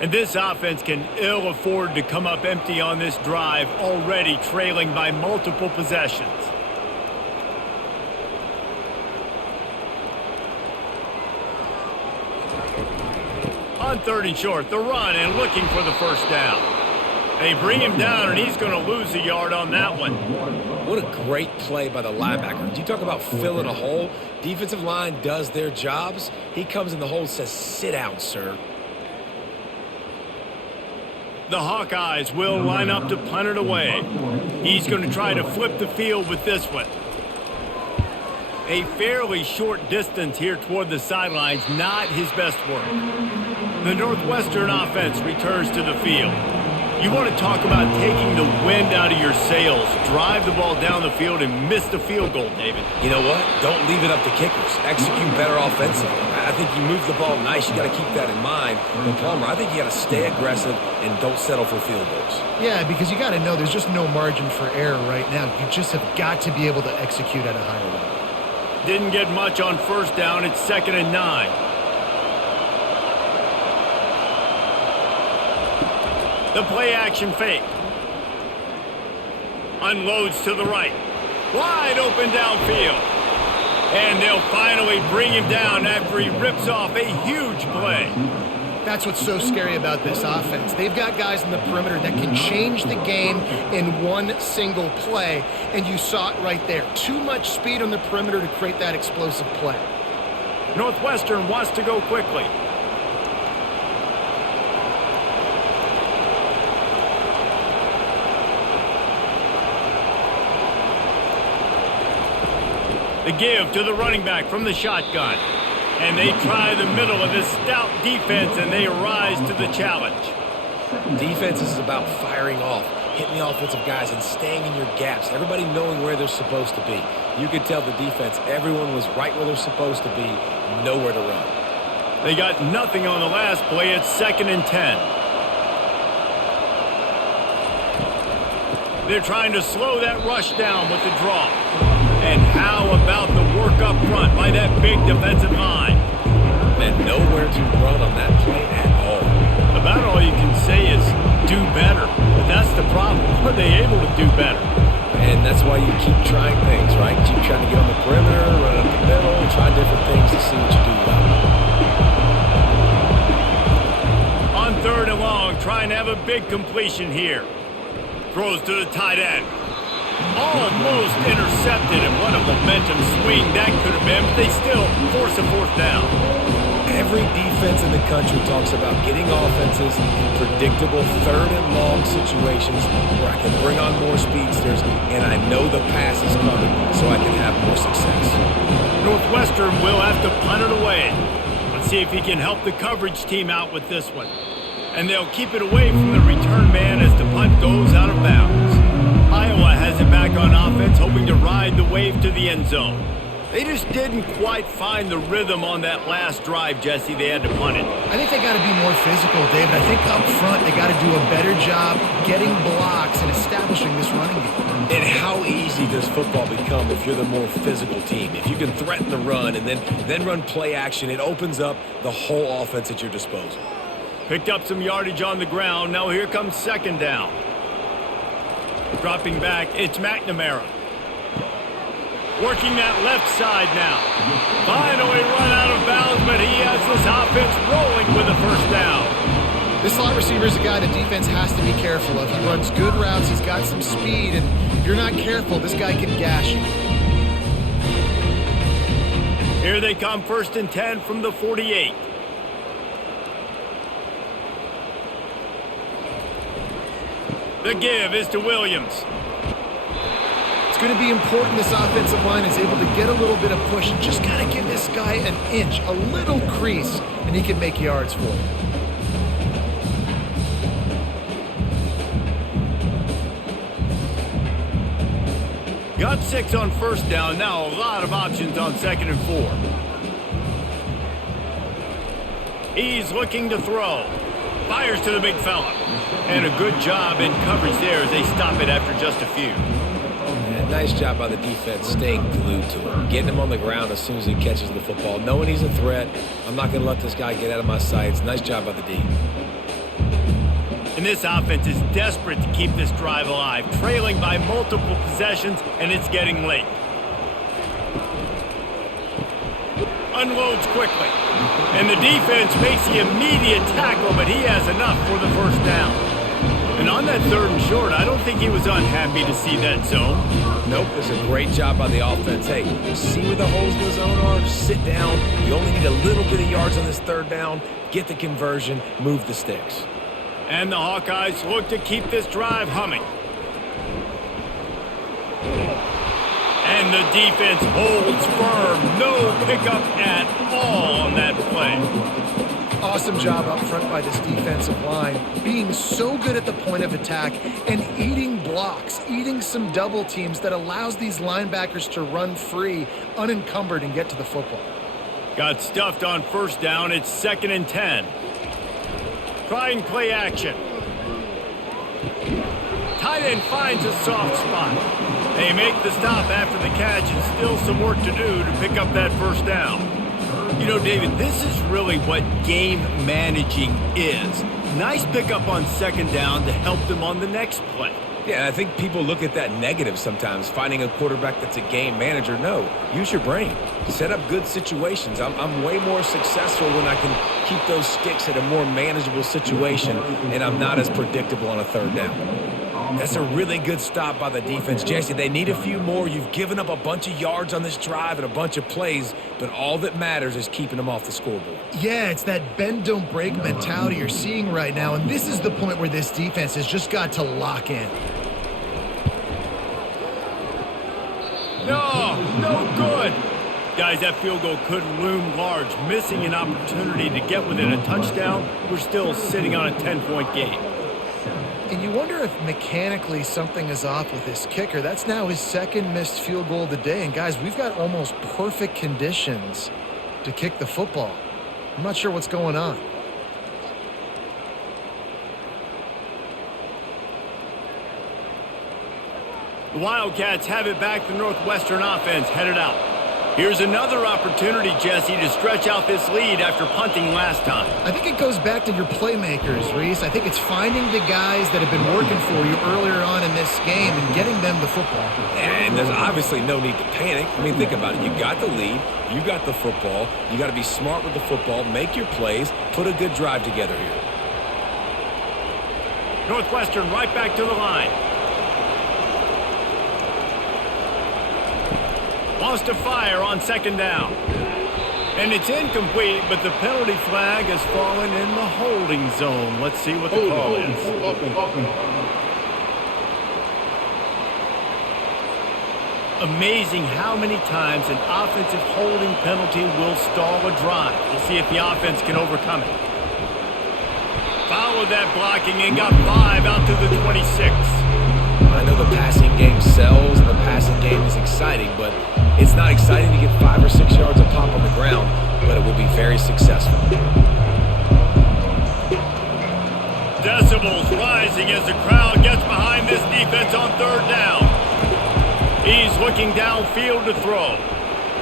And this offense can ill afford to come up empty on this drive, already trailing by multiple possessions. On 3rd and short, the run and looking for the first down. They bring him down, and he's going to lose a yard on that one. What a great play by the linebacker. You talk about filling a hole. Defensive line does their jobs. He comes in the hole and says, "Sit down, sir." The Hawkeyes will line up to punt it away. He's going to try to flip the field with this one. A fairly short distance here toward the sidelines, not his best work. The Northwestern offense returns to the field. You want to talk about taking the wind out of your sails. Drive the ball down the field and miss the field goal, David. You know what? Don't leave it up to kickers. Execute better offensively. I think you move the ball nice. You got to keep that in mind. But Palmer, I think you got to stay aggressive and don't settle for field goals. Yeah, because you got to know there's just no margin for error right now. You just have got to be able to execute at a higher level. Didn't get much on 1st down. It's 2nd and 9. The play action fake. Unloads to the right. Wide open downfield. And they'll finally bring him down after he rips off a huge play. That's what's so scary about this offense. They've got guys in the perimeter that can change the game in one single play, and you saw it right there. Too much speed on the perimeter to create that explosive play. Northwestern wants to go quickly. The give to the running back from the shotgun. And they try the middle of this stout defense, and they rise to the challenge. Defense is about firing off, hitting the offensive guys, and staying in your gaps. Everybody knowing where they're supposed to be. You could tell the defense, everyone was right where they're supposed to be, nowhere to run. They got nothing on the last play. It's 2nd and 10. They're trying to slow that rush down with the draw. And how about the work up front by that big defensive line? And nowhere to run on that play at all. About all you can say is do better. But that's the problem. Are they able to do better? And that's why you keep trying things, right? Keep trying to get on the perimeter, run up the middle, try different things to see what you do well. On 3rd and long, trying to have a big completion here. Throws to the tight end. Almost intercepted, and what a momentum swing that could have been, but they still force a 4th down. Every defense in the country talks about getting offenses in predictable 3rd and long situations where I can bring on more speedsters and I know the pass is coming so I can have more success. Northwestern will have to punt it away. Let's see if he can help the coverage team out with this one. And they'll keep it away from the return man as the punt goes out of bounds. Iowa has it back on offense, hoping to ride the wave to the end zone. They just didn't quite find the rhythm on that last drive, Jesse. They had to punt it. I think they got to be more physical, David. I think up front they got to do a better job getting blocks and establishing this running game. And how easy does football become if you're the more physical team? If you can threaten the run and then run play action, it opens up the whole offense at your disposal. Picked up some yardage on the ground. Now here comes 2nd down. Dropping back, it's McNamara. Working that left side now. Finally run out of bounds, but he has this offense rolling with a 1st down. This slot receiver is a guy the defense has to be careful of. He runs good routes, he's got some speed, and if you're not careful, this guy can gash you. Here they come, 1st and 10 from the 48. The give is to Williams. It's going to be important this offensive line is able to get a little bit of push. Just got to give this guy an inch, a little crease, and he can make yards for you. Got 6 on 1st down. Now a lot of options on 2nd and 4. He's looking to throw. Fires to the big fella. And a good job in coverage there as they stop it after just a few. Yeah, nice job by the defense staying glued to him. Getting him on the ground as soon as he catches the football. Knowing he's a threat. I'm not going to let this guy get out of my sights. Nice job by the D. And this offense is desperate to keep this drive alive. Trailing by multiple possessions, and it's getting late. Unloads quickly. And the defense makes the immediate tackle, but he has enough for the 1st down. And on that 3rd and short, I don't think he was unhappy to see that zone. Nope, it's a great job by the offense. Hey, see where the holes in the zone are? Just sit down. You only need a little bit of yards on this 3rd down. Get the conversion. Move the sticks. And the Hawkeyes look to keep this drive humming. And the defense holds firm. No pickup at all on that play. Awesome job up front by this defensive line, being so good at the point of attack and eating blocks, eating some double teams that allows these linebackers to run free, unencumbered, and get to the football. Got stuffed on 1st down. It's 2nd and 10. Trying play action. Tight end finds a soft spot. They make the stop after the catch, and still some work to do to pick up that 1st down. You know, David, this is really what game managing is. Nice pickup on 2nd down to help them on the next play. Yeah, I think people look at that negative sometimes, finding a quarterback that's a game manager. No, use your brain. Set up good situations. I'm way more successful when I can keep those sticks at a more manageable situation, and I'm not as predictable on a 3rd down. That's a really good stop by the defense. Jesse, they need a few more. You've given up a bunch of yards on this drive and a bunch of plays, but all that matters is keeping them off the scoreboard. Yeah, it's that bend, don't break mentality you're seeing right now, and this is the point where this defense has just got to lock in. No good. Guys, that field goal could loom large. Missing an opportunity to get within a touchdown, we're still sitting on a 10-point game. And you wonder if mechanically something is off with this kicker. That's now his second missed field goal of the day. And guys, we've got almost perfect conditions to kick the football. I'm not sure what's going on. The Wildcats have it back. The Northwestern offense headed out. Here's another opportunity, Jesse, to stretch out this lead after punting last time. I think it goes back to your playmakers, Reese. I think it's finding the guys that have been working for you earlier on in this game and getting them the football. And there's obviously no need to panic. I mean, think about it. You got the lead. You got the football. You got to be smart with the football. Make your plays. Put a good drive together here. Northwestern right back to the line. Wants to fire on second down. And it's incomplete, but the penalty flag has fallen in the holding zone. Let's see what the call is. Amazing how many times an offensive holding penalty will stall a drive. We'll see if the offense can overcome it. Followed that blocking and got 5 out to the 26. I know the passing game sells and the passing game is exciting, but it's not exciting to get 5 or 6 yards of pop on the ground, but it will be very successful. Decibels rising as the crowd gets behind this defense on third down. He's looking downfield to throw.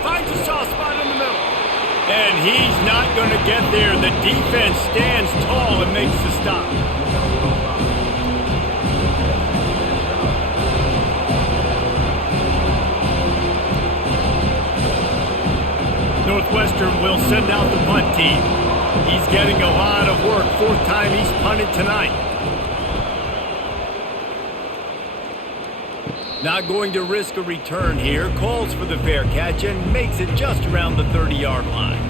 Finds a soft spot in the middle. And he's not going to get there. The defense stands tall and makes the stop. Northwestern will send out the punt team. He's getting a lot of work. 4th time he's punted tonight. Not going to risk a return here. Calls for the fair catch and makes it just around the 30-yard line.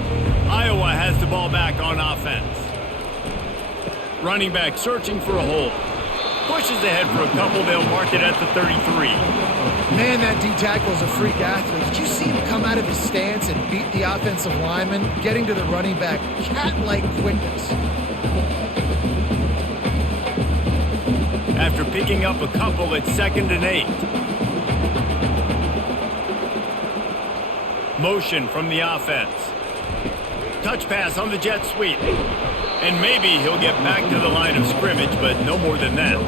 Iowa has the ball back on offense. Running back searching for a hole. Pushes ahead for a couple. They'll mark it at the 33. Man, that D-tackle is a freak athlete. Did you see him come out of his stance and beat the offensive lineman, getting to the running back? Cat-like quickness. After picking up a couple, it's 2nd and 8. Motion from the offense. Touch pass on the jet sweep. And maybe he'll get back to the line of scrimmage, but no more than that.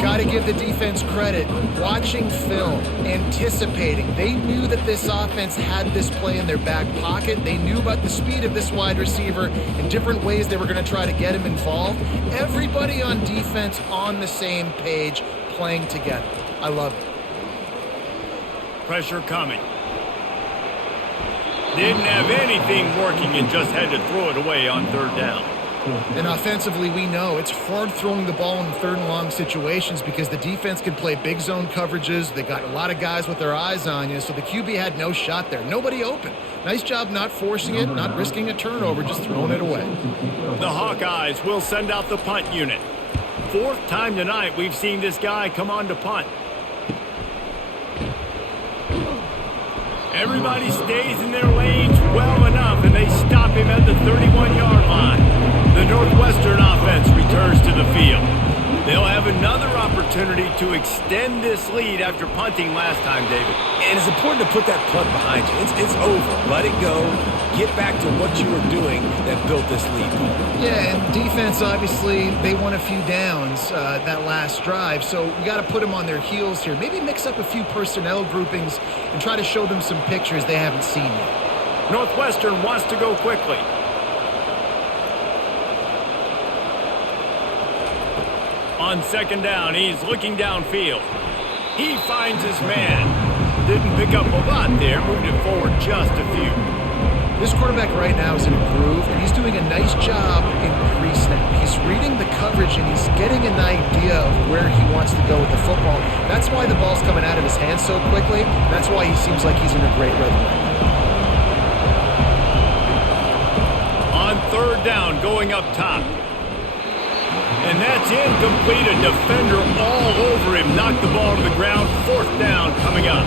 Got to give the defense credit. Watching film, anticipating. They knew that this offense had this play in their back pocket. They knew about the speed of this wide receiver and different ways they were going to try to get him involved. Everybody on defense on the same page, playing together. I love it. Pressure coming. Didn't have anything working and just had to throw it away on 3rd down. And offensively, we know it's hard throwing the ball in 3rd and long situations because the defense can play big zone coverages. They got a lot of guys with their eyes on you, so the QB had no shot there. Nobody open. Nice job not forcing it, not risking a turnover, just throwing it away. The Hawkeyes will send out the punt unit. 4th time tonight we've seen this guy come on to punt. Everybody stays in their lanes well enough, and they stop him at the 31-yard line. The Northwestern offense returns to the field. They'll have another opportunity to extend this lead after punting last time, David. And it's important to put that punt behind you. It's over. Let it go. Get back to what you were doing that built this lead. Yeah, and defense, obviously, they won a few downs that last drive, so we got to put them on their heels here. Maybe mix up a few personnel groupings and try to show them some pictures they haven't seen yet. Northwestern wants to go quickly. On 2nd down, he's looking downfield. He finds his man. Didn't pick up a lot there, moved it forward just a few. This quarterback right now is in a groove, and he's doing a nice job in pre-snap. He's reading the coverage, and he's getting an idea of where he wants to go with the football. That's why the ball's coming out of his hands so quickly. That's why he seems like he's in a great rhythm right now. On 3rd down, going up top. And that's incomplete. A defender all over him. Knocked the ball to the ground. 4th down coming up.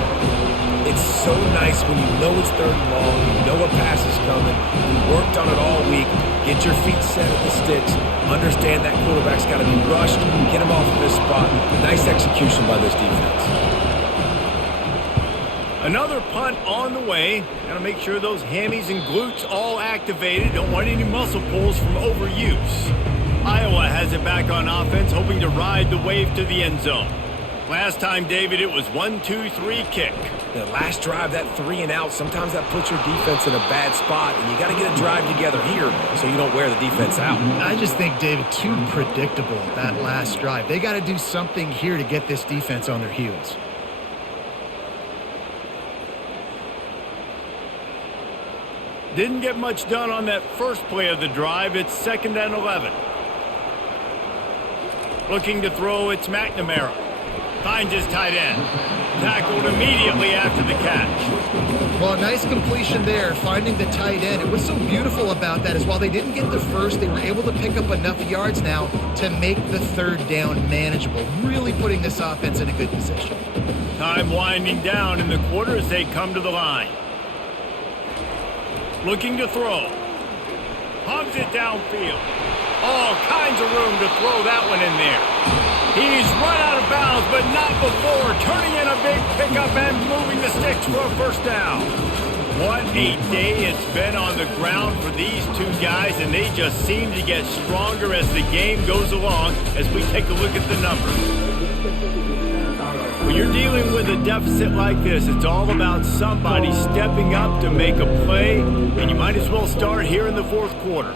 It's so nice when you know it's third and long, you know a pass is coming, you worked on it all week, get your feet set at the sticks, understand that quarterback's got to be rushed, get him off of this spot. Nice execution by this defense. Another punt on the way. Got to make sure those hammies and glutes all activated. Don't want any muscle pulls from overuse. Iowa has it back on offense, hoping to ride the wave to the end zone. Last time, David, it was 1-2-3 kick. The last drive, that 3 and out, sometimes that puts your defense in a bad spot, and you got to get a drive together here so you don't wear the defense out. I just think, David, too predictable, that last drive. They got to do something here to get this defense on their heels. Didn't get much done on that first play of the drive. It's 2nd and 11. Looking to throw, it's McNamara. Finds his tight end. Tackled immediately after the catch. Well, a nice completion there, finding the tight end. And what's so beautiful about that is while they didn't get the first, they were able to pick up enough yards now to make the third down manageable, really putting this offense in a good position. Time winding down in the quarter as they come to the line. Looking to throw. Pumps it downfield. All kinds of room to throw that one in there. He's run out of bounds, but not before. Turning in a big pickup and moving the sticks for a first down. What a day it's been on the ground for these two guys, and they just seem to get stronger as the game goes along as we take a look at the numbers. When you're dealing with a deficit like this, it's all about somebody stepping up to make a play, and you might as well start here in the fourth quarter.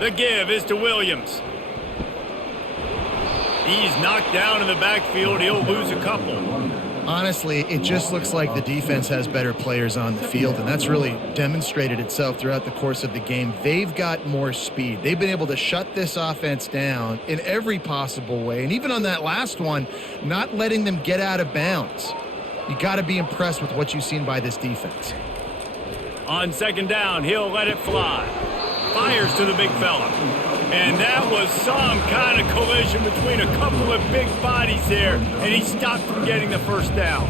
The give is to Williams. He's knocked down in the backfield. He'll lose a couple. Honestly, it just looks like the defense has better players on the field, and that's really demonstrated itself throughout the course of the game. They've got more speed. They've been able to shut this offense down in every possible way, and even on that last one, not letting them get out of bounds. You got to be impressed with what you've seen by this defense. On 2nd down, he'll let it fly. Fires to the big fella. And that was some kind of collision between a couple of big bodies there, and he stopped from getting the first down.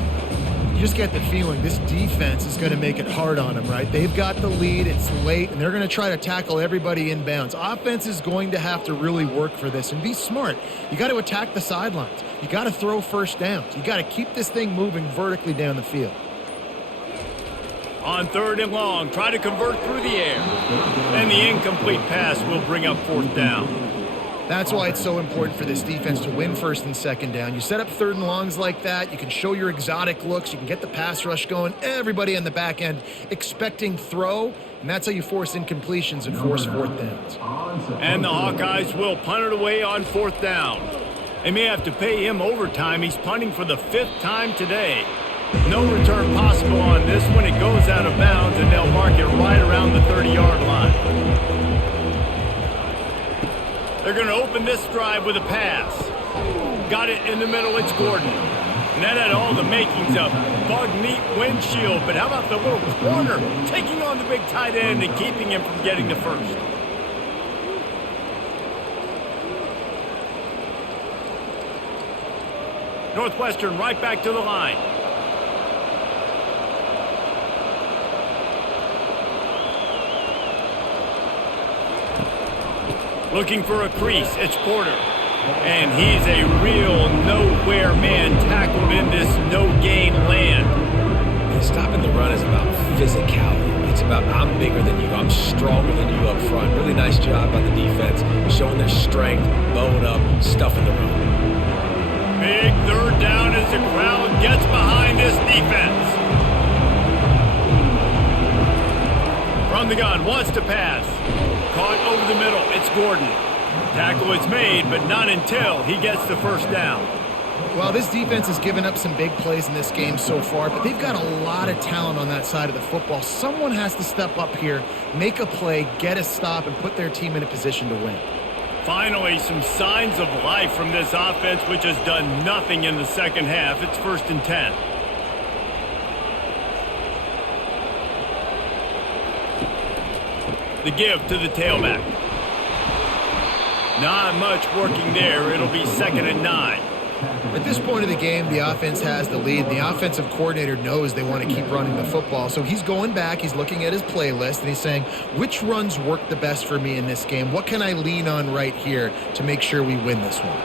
You just get the feeling this defense is going to make it hard on them, right? They've got the lead, it's late, and they're going to try to tackle everybody inbounds. Offense is going to have to really work for this and be smart. You got to attack the sidelines. You got to throw first downs. You got to keep this thing moving vertically down the field. On 3rd and long, try to convert through the air. And the incomplete pass will bring up 4th down. That's why it's so important for this defense to win 1st and 2nd down. You set up 3rd and longs like that, you can show your exotic looks, you can get the pass rush going, everybody on the back end expecting throw, and that's how you force incompletions and force 4th downs. And the Hawkeyes will punt it away on 4th down. They may have to pay him overtime. He's punting for the 5th time today. No return possible on this one. It goes out of bounds, and they'll mark it right around the 30-yard line. They're going to open this drive with a pass. Got it in the middle. It's Gordon. And that had all the makings of bug neat windshield. But how about the little corner taking on the big tight end and keeping him from getting the first? Northwestern right back to the line. Looking for a crease, it's Porter. And he's a real nowhere man tackled in this no-gain land. And stopping the run is about physicality. It's about I'm bigger than you, I'm stronger than you up front. Really nice job by the defense, showing their strength, bowing up, stuffing the run. Big 3rd down as the crowd gets behind this defense. From the gun, wants to pass. Caught over the middle, it's Gordon. Tackle is made, but not until he gets the first down. Well, this defense has given up some big plays in this game so far, but they've got a lot of talent on that side of the football. Someone has to step up here, make a play, get a stop, and put their team in a position to win. Finally, some signs of life from this offense, which has done nothing in the second half. It's 1st and 10. The give to the tailback. Not much working there. It'll be 2nd and 9. At this point of the game, the offense has the lead. The offensive coordinator knows they want to keep running the football. So he's going back, he's looking at his playlist, and he's saying, which runs work the best for me in this game? What can I lean on right here to make sure we win this one?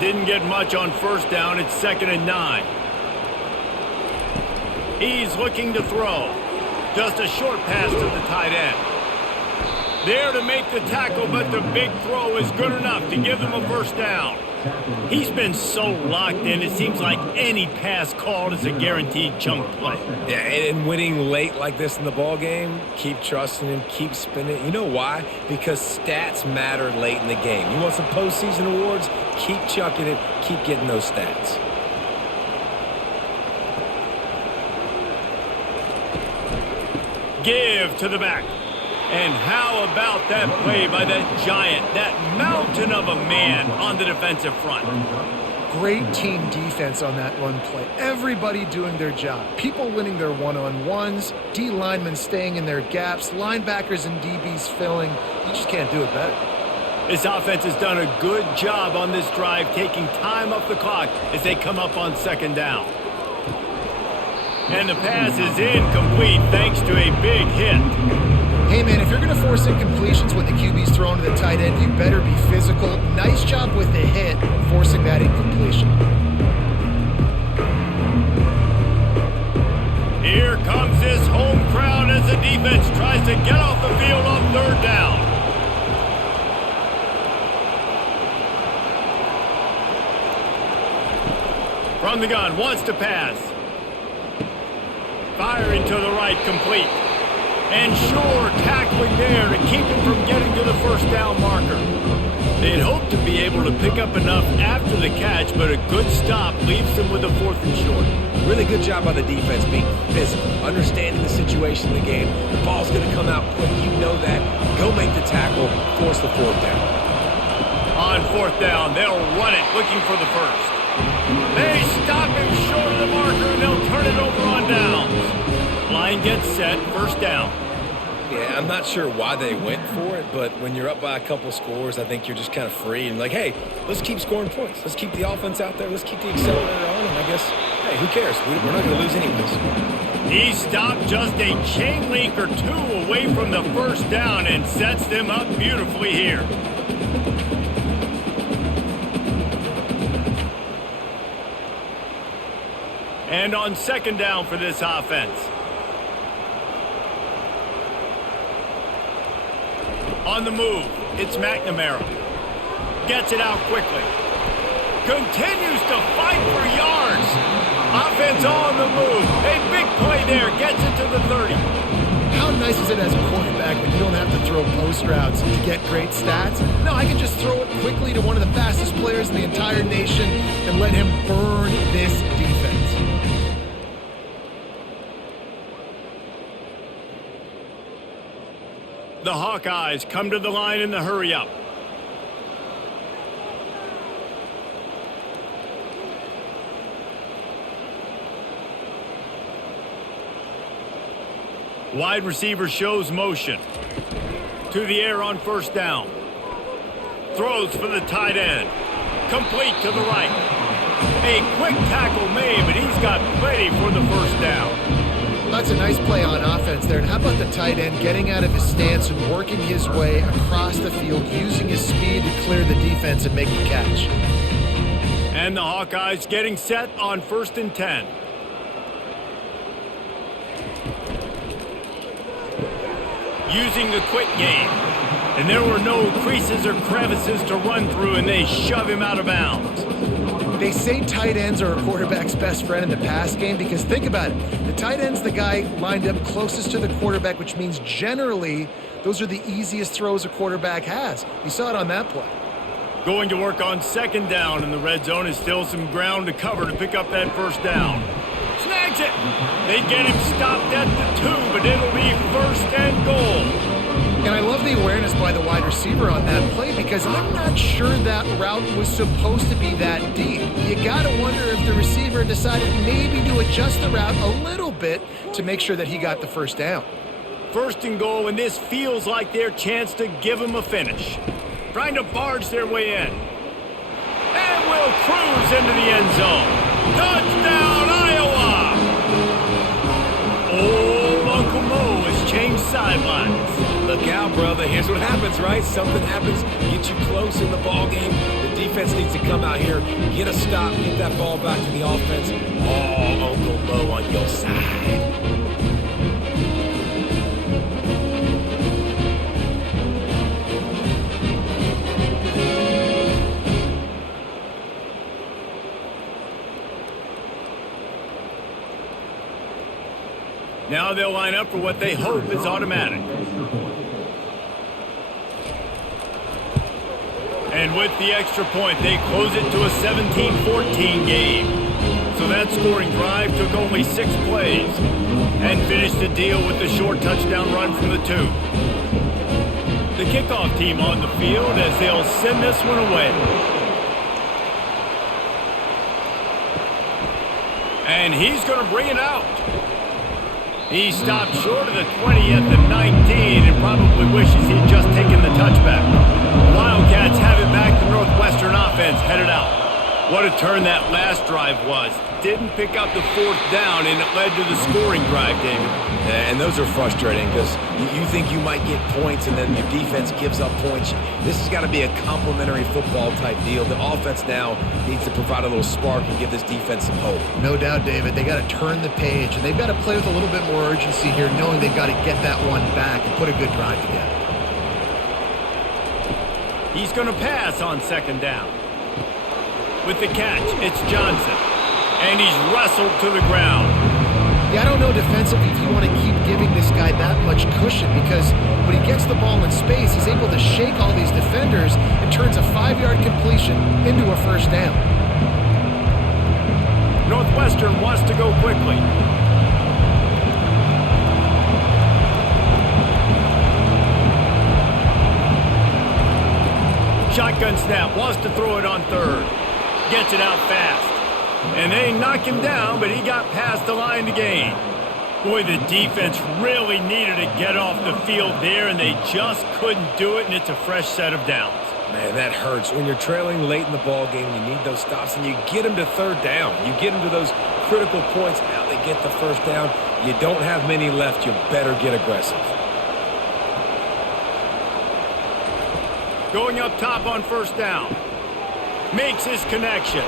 Didn't get much on first down. It's 2nd and 9. He's looking to throw. Just a short pass to the tight end. There to make the tackle, but the big throw is good enough to give them a first down. He's been so locked in, it seems like any pass called is a guaranteed chunk play. Yeah, and winning late like this in the ball game, keep trusting him, keep spinning. You know why? Because stats matter late in the game. You want some postseason awards? Keep chucking it, keep getting those stats. Give to the back. And how about that play by that giant, that mountain of a man on the defensive front? Great team defense on that run play. Everybody doing their job. People winning their one-on-ones, D linemen staying in their gaps, linebackers and DBs filling. You just can't do it better. This offense has done a good job on this drive, taking time off the clock as they come up on 2nd down. And the pass is incomplete thanks to a big hit. Hey, man, if you're going to force incompletions when the QB's thrown to the tight end, you better be physical. Nice job with the hit, forcing that incompletion. Here comes this home crowd as the defense tries to get off the field on 3rd down. From the gun, wants to pass. Firing to the right, complete. And sure, tackling there to keep him from getting to the first down marker. They'd hoped to be able to pick up enough after the catch, but a good stop leaves them with a 4th and short. Really good job by the defense being physical, understanding the situation in the game. The ball's going to come out quick. You know that. Go make the tackle, force the 4th down. On 4th down, they'll run it, looking for the first. They stop him short of the marker, and they'll turn it over on downs. Line gets set, 1st down. Yeah, I'm not sure why they went for it, but when you're up by a couple scores, I think you're just kind of free and like, hey, let's keep scoring points. Let's keep the offense out there. Let's keep the accelerator on, and I guess, hey, who cares? We're not going to lose anyways. He stopped just a chain link or two away from the 1st down and sets them up beautifully here. And on 2nd down for this offense. On the move, it's McNamara. Gets it out quickly. Continues to fight for yards. Offense on the move. A big play there. Gets it to the 30. How nice is it as a quarterback when you don't have to throw post routes to get great stats? No, I can just throw it quickly to one of the fastest players in the entire nation and let him burn this defense. The Hawkeyes come to the line in the hurry-up. Wide receiver shows motion. To the air on 1st down. Throws for the tight end. Complete to the right. A quick tackle made, but he's got plenty for the 1st down. That's a nice play on offense there. And how about the tight end getting out of his stance and working his way across the field, using his speed to clear the defense and make the catch. And the Hawkeyes getting set on 1st and 10. Using the quick game. And there were no creases or crevices to run through, and they shove him out of bounds. They say tight ends are a quarterback's best friend in the pass game because think about it. The tight end's the guy lined up closest to the quarterback, which means generally those are the easiest throws a quarterback has. You saw it on that play. Going to work on 2nd down in the red zone is still some ground to cover to pick up that 1st down. Snags it! They get him stopped at the 2, but it'll be 1st and goal. And I love the awareness by the wide receiver on that play because I'm not sure that route was supposed to be that deep. You got to wonder if the receiver decided maybe to adjust the route a little bit to make sure that he got the 1st down. 1st and goal, and this feels like their chance to give them a finish. Trying to barge their way in. and will cruise into the end zone. Touchdown, Iowa! Old Uncle Mo has changed sidelines. Look out, brother. Here's what happens, right? Something happens, get you close in the ball game. The defense needs to come out here, get a stop, get that ball back to the offense. Oh, Uncle Mo on your side. Now they'll line up for what they hope is automatic. And with the extra point, they close it to a 17-14 game. So that scoring drive took only 6 plays and finished the deal with the short touchdown run from the 2. The kickoff team on the field as they'll send this one away. And he's going to bring it out. He stopped short of the 20 at the 19 and probably wishes he'd just taken the touchback. The Wildcats have it back. The Northwestern offense headed out. What a turn that last drive was. Didn't pick up the 4th down, and it led to the scoring drive, David. Yeah, and those are frustrating because you think you might get points and then your defense gives up points. This has got to be a complementary football type deal. The offense now needs to provide a little spark and give this defense some hope. No doubt, David. They got to turn the page, and they've got to play with a little bit more urgency here, knowing they've got to get that one back and put a good drive together. He's going to pass on 2nd down. With the catch, it's Johnson. And he's wrestled to the ground. Yeah, I don't know defensively if you want to keep giving this guy that much cushion because when he gets the ball in space, he's able to shake all these defenders and turns a 5-yard completion into a 1st down. Northwestern wants to go quickly. Shotgun snap, wants to throw it on 3rd. Gets it out fast. And they knock him down, but he got past the line to gain. Boy, the defense really needed to get off the field there, and they just couldn't do it, and it's a fresh set of downs. Man, that hurts. When you're trailing late in the ball game, you need those stops, and you get them to 3rd down. You get them to those critical points. Now they get the 1st down. You don't have many left. You better get aggressive. Going up top on 1st down. Makes his connection.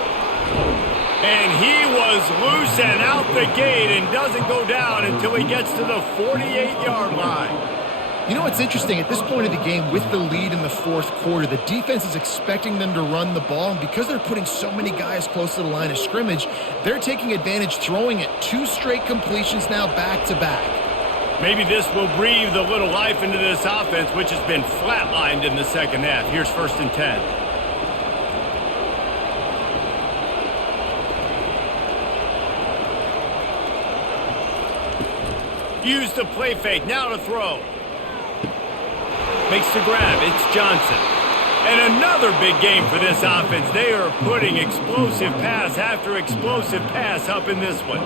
And he was loose and out the gate and doesn't go down until he gets to the 48-yard line. You know what's interesting? At this point of the game, with the lead in the 4th quarter, the defense is expecting them to run the ball. And because they're putting so many guys close to the line of scrimmage, they're taking advantage, throwing it 2 straight completions now back-to-back. Maybe this will breathe a little life into this offense, which has been flatlined in the 2nd half. Here's 1st and 10. Use the play fake, now to throw. Makes the grab, it's Johnson. And another big game for this offense. They are putting explosive pass after explosive pass up in this one.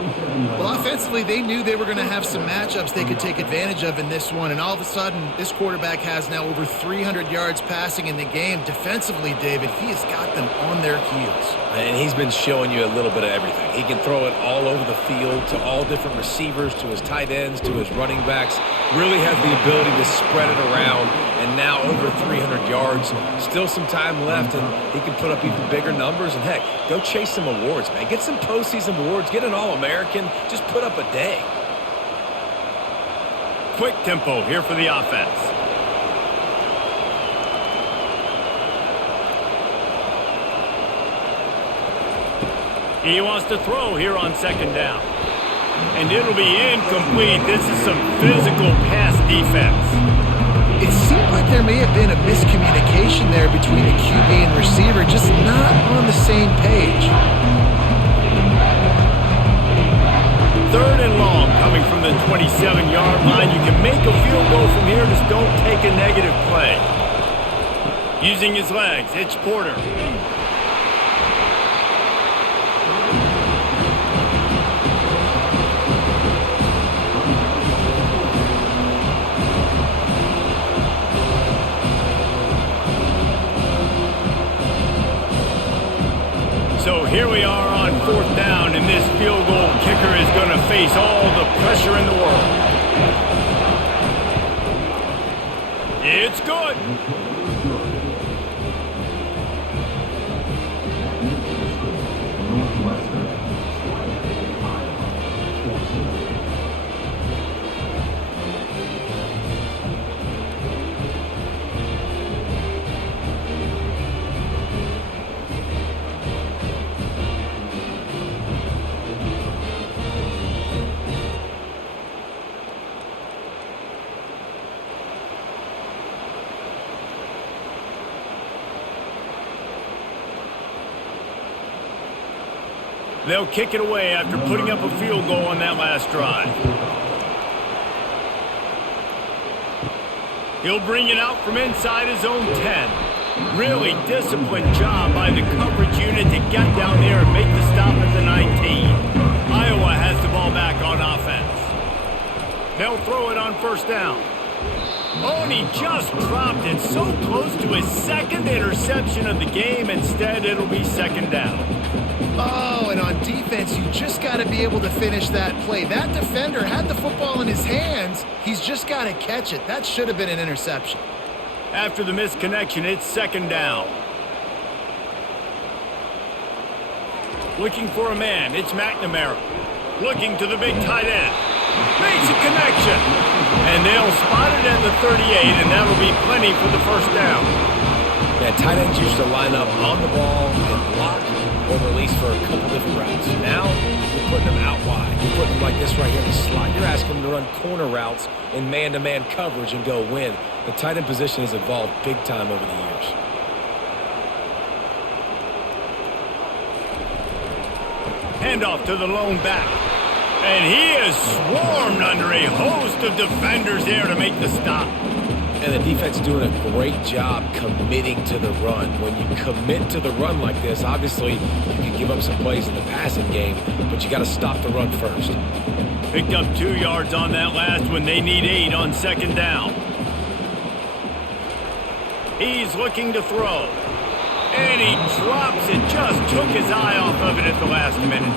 Well, offensively, they knew they were going to have some matchups they could take advantage of in this one. And all of a sudden, this quarterback has now over 300 yards passing in the game. Defensively, David, he has got them on their heels. And he's been showing you a little bit of everything. He can throw it all over the field to all different receivers, to his tight ends, to his running backs. Really has the ability to spread it around. And now over 300 yards. Still some time left, and he can put up even bigger numbers. And, heck, go chase some awards, man. Get some postseason awards. Get an All-American. Just put up a day. Quick tempo here for the offense. He wants to throw here on 2nd down. And it'll be incomplete. This is some physical pass defense. It seemed like there may have been a miscommunication there between the QB and receiver, just not on the same page. 3rd and long coming from the 27-yard line. You can make a field goal from here, just don't take a negative play. Using his legs, it's Porter. are on 4th down, and this field goal kicker is going to face all the pressure in the world. It's good. Northwestern. They'll kick it away after putting up a field goal on that last drive. He'll bring it out from inside his own 10. Really disciplined job by the coverage unit to get down there and make the stop at the 19. Iowa has the ball back on offense. They'll throw it on 1st down. Oh, and he just dropped it so close to his 2nd interception of the game. Instead, it'll be 2nd down. Oh, and on defense, you just got to be able to finish that play. That defender had the football in his hands. He's just got to catch it. That should have been an interception. After the misconnection, it's 2nd down. Looking for a man, it's McNamara. Looking to the big tight end. Makes a connection. And they'll spot it at the 38, and that'll be plenty for the 1st down. Yeah, tight ends used to line up on the ball and block or release for a couple different routes. Now, you're putting them out wide. You're putting them like this right here in the slot. You're asking them to run corner routes in man-to-man coverage and go win. The tight end position has evolved big time over the years. Handoff to the lone back. And he is swarmed under a host of defenders there to make the stop. And the defense doing a great job committing to the run. When you commit to the run like this, obviously you can give up some plays in the passing game, but you got to stop the run first. Picked up 2 yards on that last one. They need 8 on 2nd down. He's looking to throw. And he drops it. Just took his eye off of it at the last minute.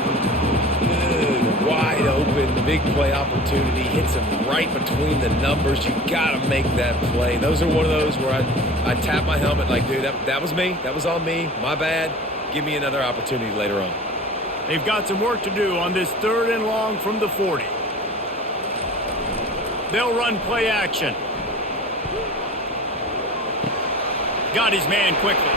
Good, wide open, big play opportunity. Hits him right between the numbers. You got to make that play. Those are one of those where I tap my helmet like, dude, that was me. That was on me. My bad. Give me another opportunity later on. They've got some work to do on this 3rd and long from the 40. They'll run play action. Got his man quickly.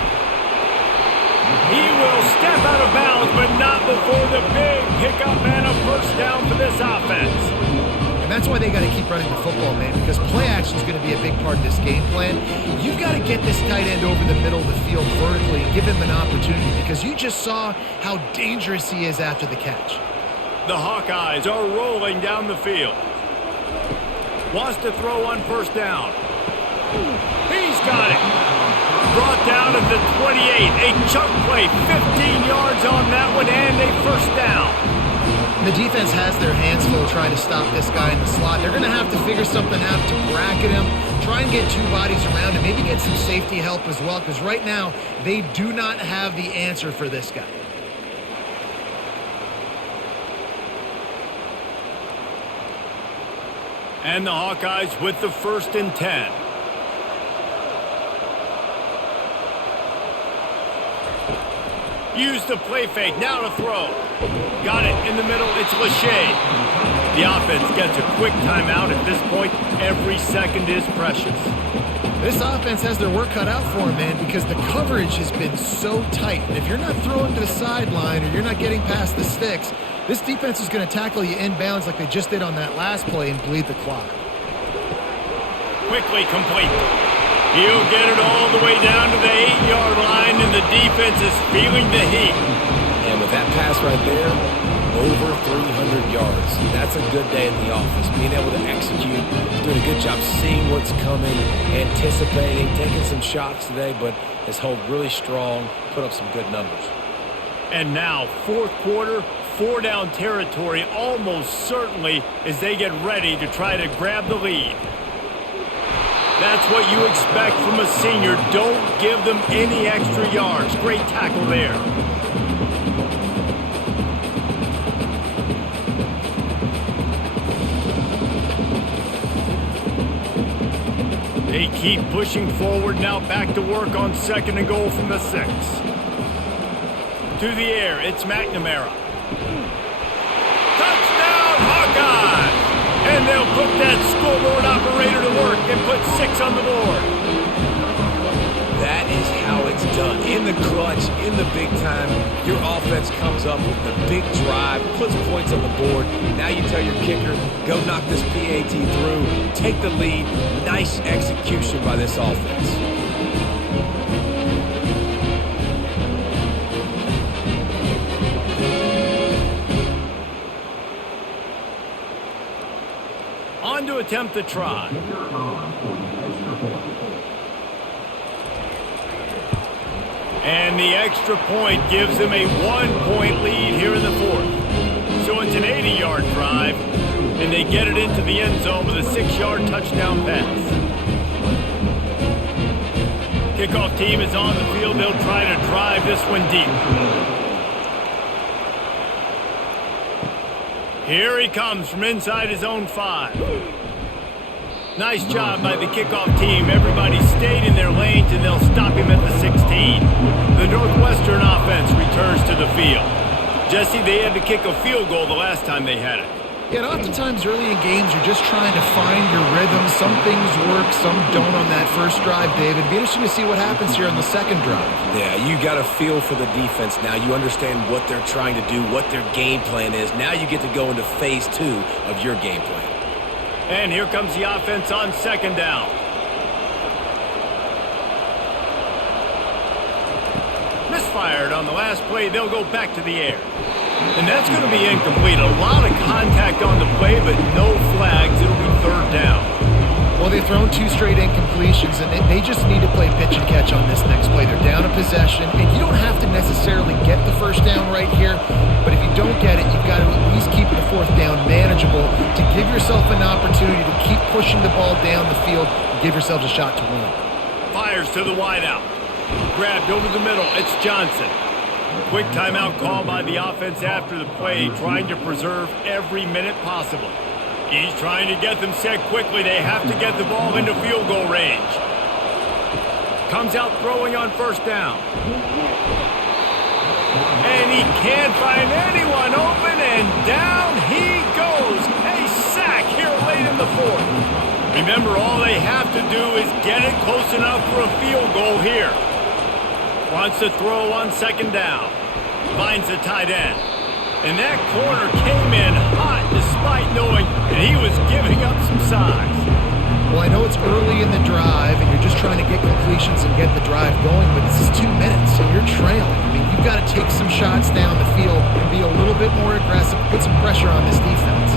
He will step out of bounds, but not before the big pickup and a 1st down for this offense. And that's why they got to keep running the football, man, because play action is going to be a big part of this game plan. You've got to get this tight end over the middle of the field vertically and give him an opportunity, because you just saw how dangerous he is after the catch. The Hawkeyes are rolling down the field. Wants to throw on 1st down. He's got it. Brought down at the 28. A chunk play, 15 yards on that one, and a 1st down. The defense has their hands full trying to stop this guy in the slot. They're going to have to figure something out to bracket him, try and get 2 bodies around him, maybe get some safety help as well, because right now they do not have the answer for this guy. And the Hawkeyes with the 1st and 10. Use the play fake, now to throw. Got it in the middle, it's Lachey. The offense gets a quick timeout at this point. Every second is precious. This offense has their work cut out for them, man, because the coverage has been so tight. And if you're not throwing to the sideline or you're not getting past the sticks, this defense is going to tackle you inbounds like they just did on that last play and bleed the clock. Quickly complete. He'll get it all the way down to the 8-yard line, and the defense is feeling the heat. And with that pass right there, over 300 yards. That's a good day at the office. Being able to execute, doing a good job seeing what's coming, anticipating, taking some shots today, but has held really strong, put up some good numbers. And now, 4th quarter, 4-down territory almost certainly as they get ready to try to grab the lead. That's what you expect from a senior. Don't give them any extra yards. Great tackle there. keep pushing forward now, back to work on 2nd and goal from the 6. To the air, it's McNamara. Touchdown, Hawkeyes! And they'll put that scoreboard operator to work and put 6 on the board. That is how it's done. In the clutch, in the big time, your offense comes up with the big drive, puts points on the board. Now you tell your kicker, go knock this PAT through, take the lead. Nice execution by this offense. On to attempt the try. And the extra point gives them a 1-point lead here in the 4th. So it's an 80-yard drive, and they get it into the end zone with a 6-yard touchdown pass. Kickoff team is on the field. They'll try to drive this one deep. Here he comes from inside his own 5. Nice job by the kickoff team. Everybody stayed in their lanes, and they'll stop him at the 16. The Northwestern offense returns to the field. Jesse, they had to kick a field goal the last time they had it. Yeah, and oftentimes early in games, you're just trying to find your rhythm. Some things work, some don't on that first drive, David. Be interesting to see what happens here on the second drive. Yeah, you got a feel for the defense now. You understand what they're trying to do, what their game plan is. Now you get to go into phase 2 of your game plan. And here comes the offense on 2nd down. Misfired on the last play. They'll go back to the air. And that's going to be incomplete. A lot of contact on the play, but no flags. It'll be 3rd down. Well, they've thrown 2 straight incompletions, and they just need to play pitch and catch on this next play. They're down a possession, and you don't have to necessarily get the first down right here, but if you don't get it, you've got to at least keep the 4th down manageable to give yourself an opportunity to keep pushing the ball down the field and give yourselves a shot to win. Fires to the wideout. Grabbed over the middle. It's Johnson. Quick timeout call by the offense after the play, trying to preserve every minute possible. He's trying to get them set quickly. They have to get the ball into field goal range. Comes out throwing on 1st down. And he can't find anyone open, and down he goes. A sack here late in the 4th. Remember, all they have to do is get it close enough for a field goal here. Wants to throw on 2nd down. Finds the tight end. And that corner came in hot despite knowing that he was giving up some size. Well, I know it's early in the drive, and you're just trying to get completions and get the drive going, but this is 2 minutes, and you're trailing. I mean, you've got to take some shots down the field and be a little bit more aggressive, put some pressure on this defense.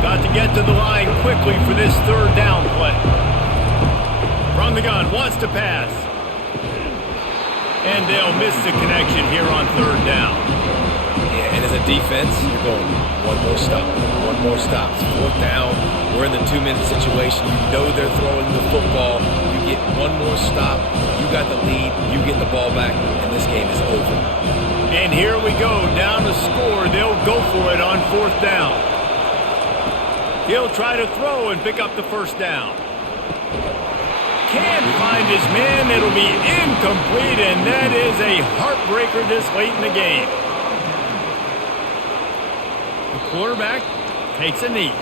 Got to get to the line quickly for this 3rd down play. From the gun, wants to pass. And they'll miss the connection here on 3rd down. Yeah, and as a defense, you're going one more stop. It's 4th down. We're in the 2-minute situation. You know they're throwing the football. You get one more stop. You got the lead. You get the ball back, and this game is over. And here we go, down to score. They'll go for it on 4th down. He'll try to throw and pick up the 1st down. Can't find his man. It'll be incomplete, and that is a heartbreaker this late in the game. The quarterback takes a knee.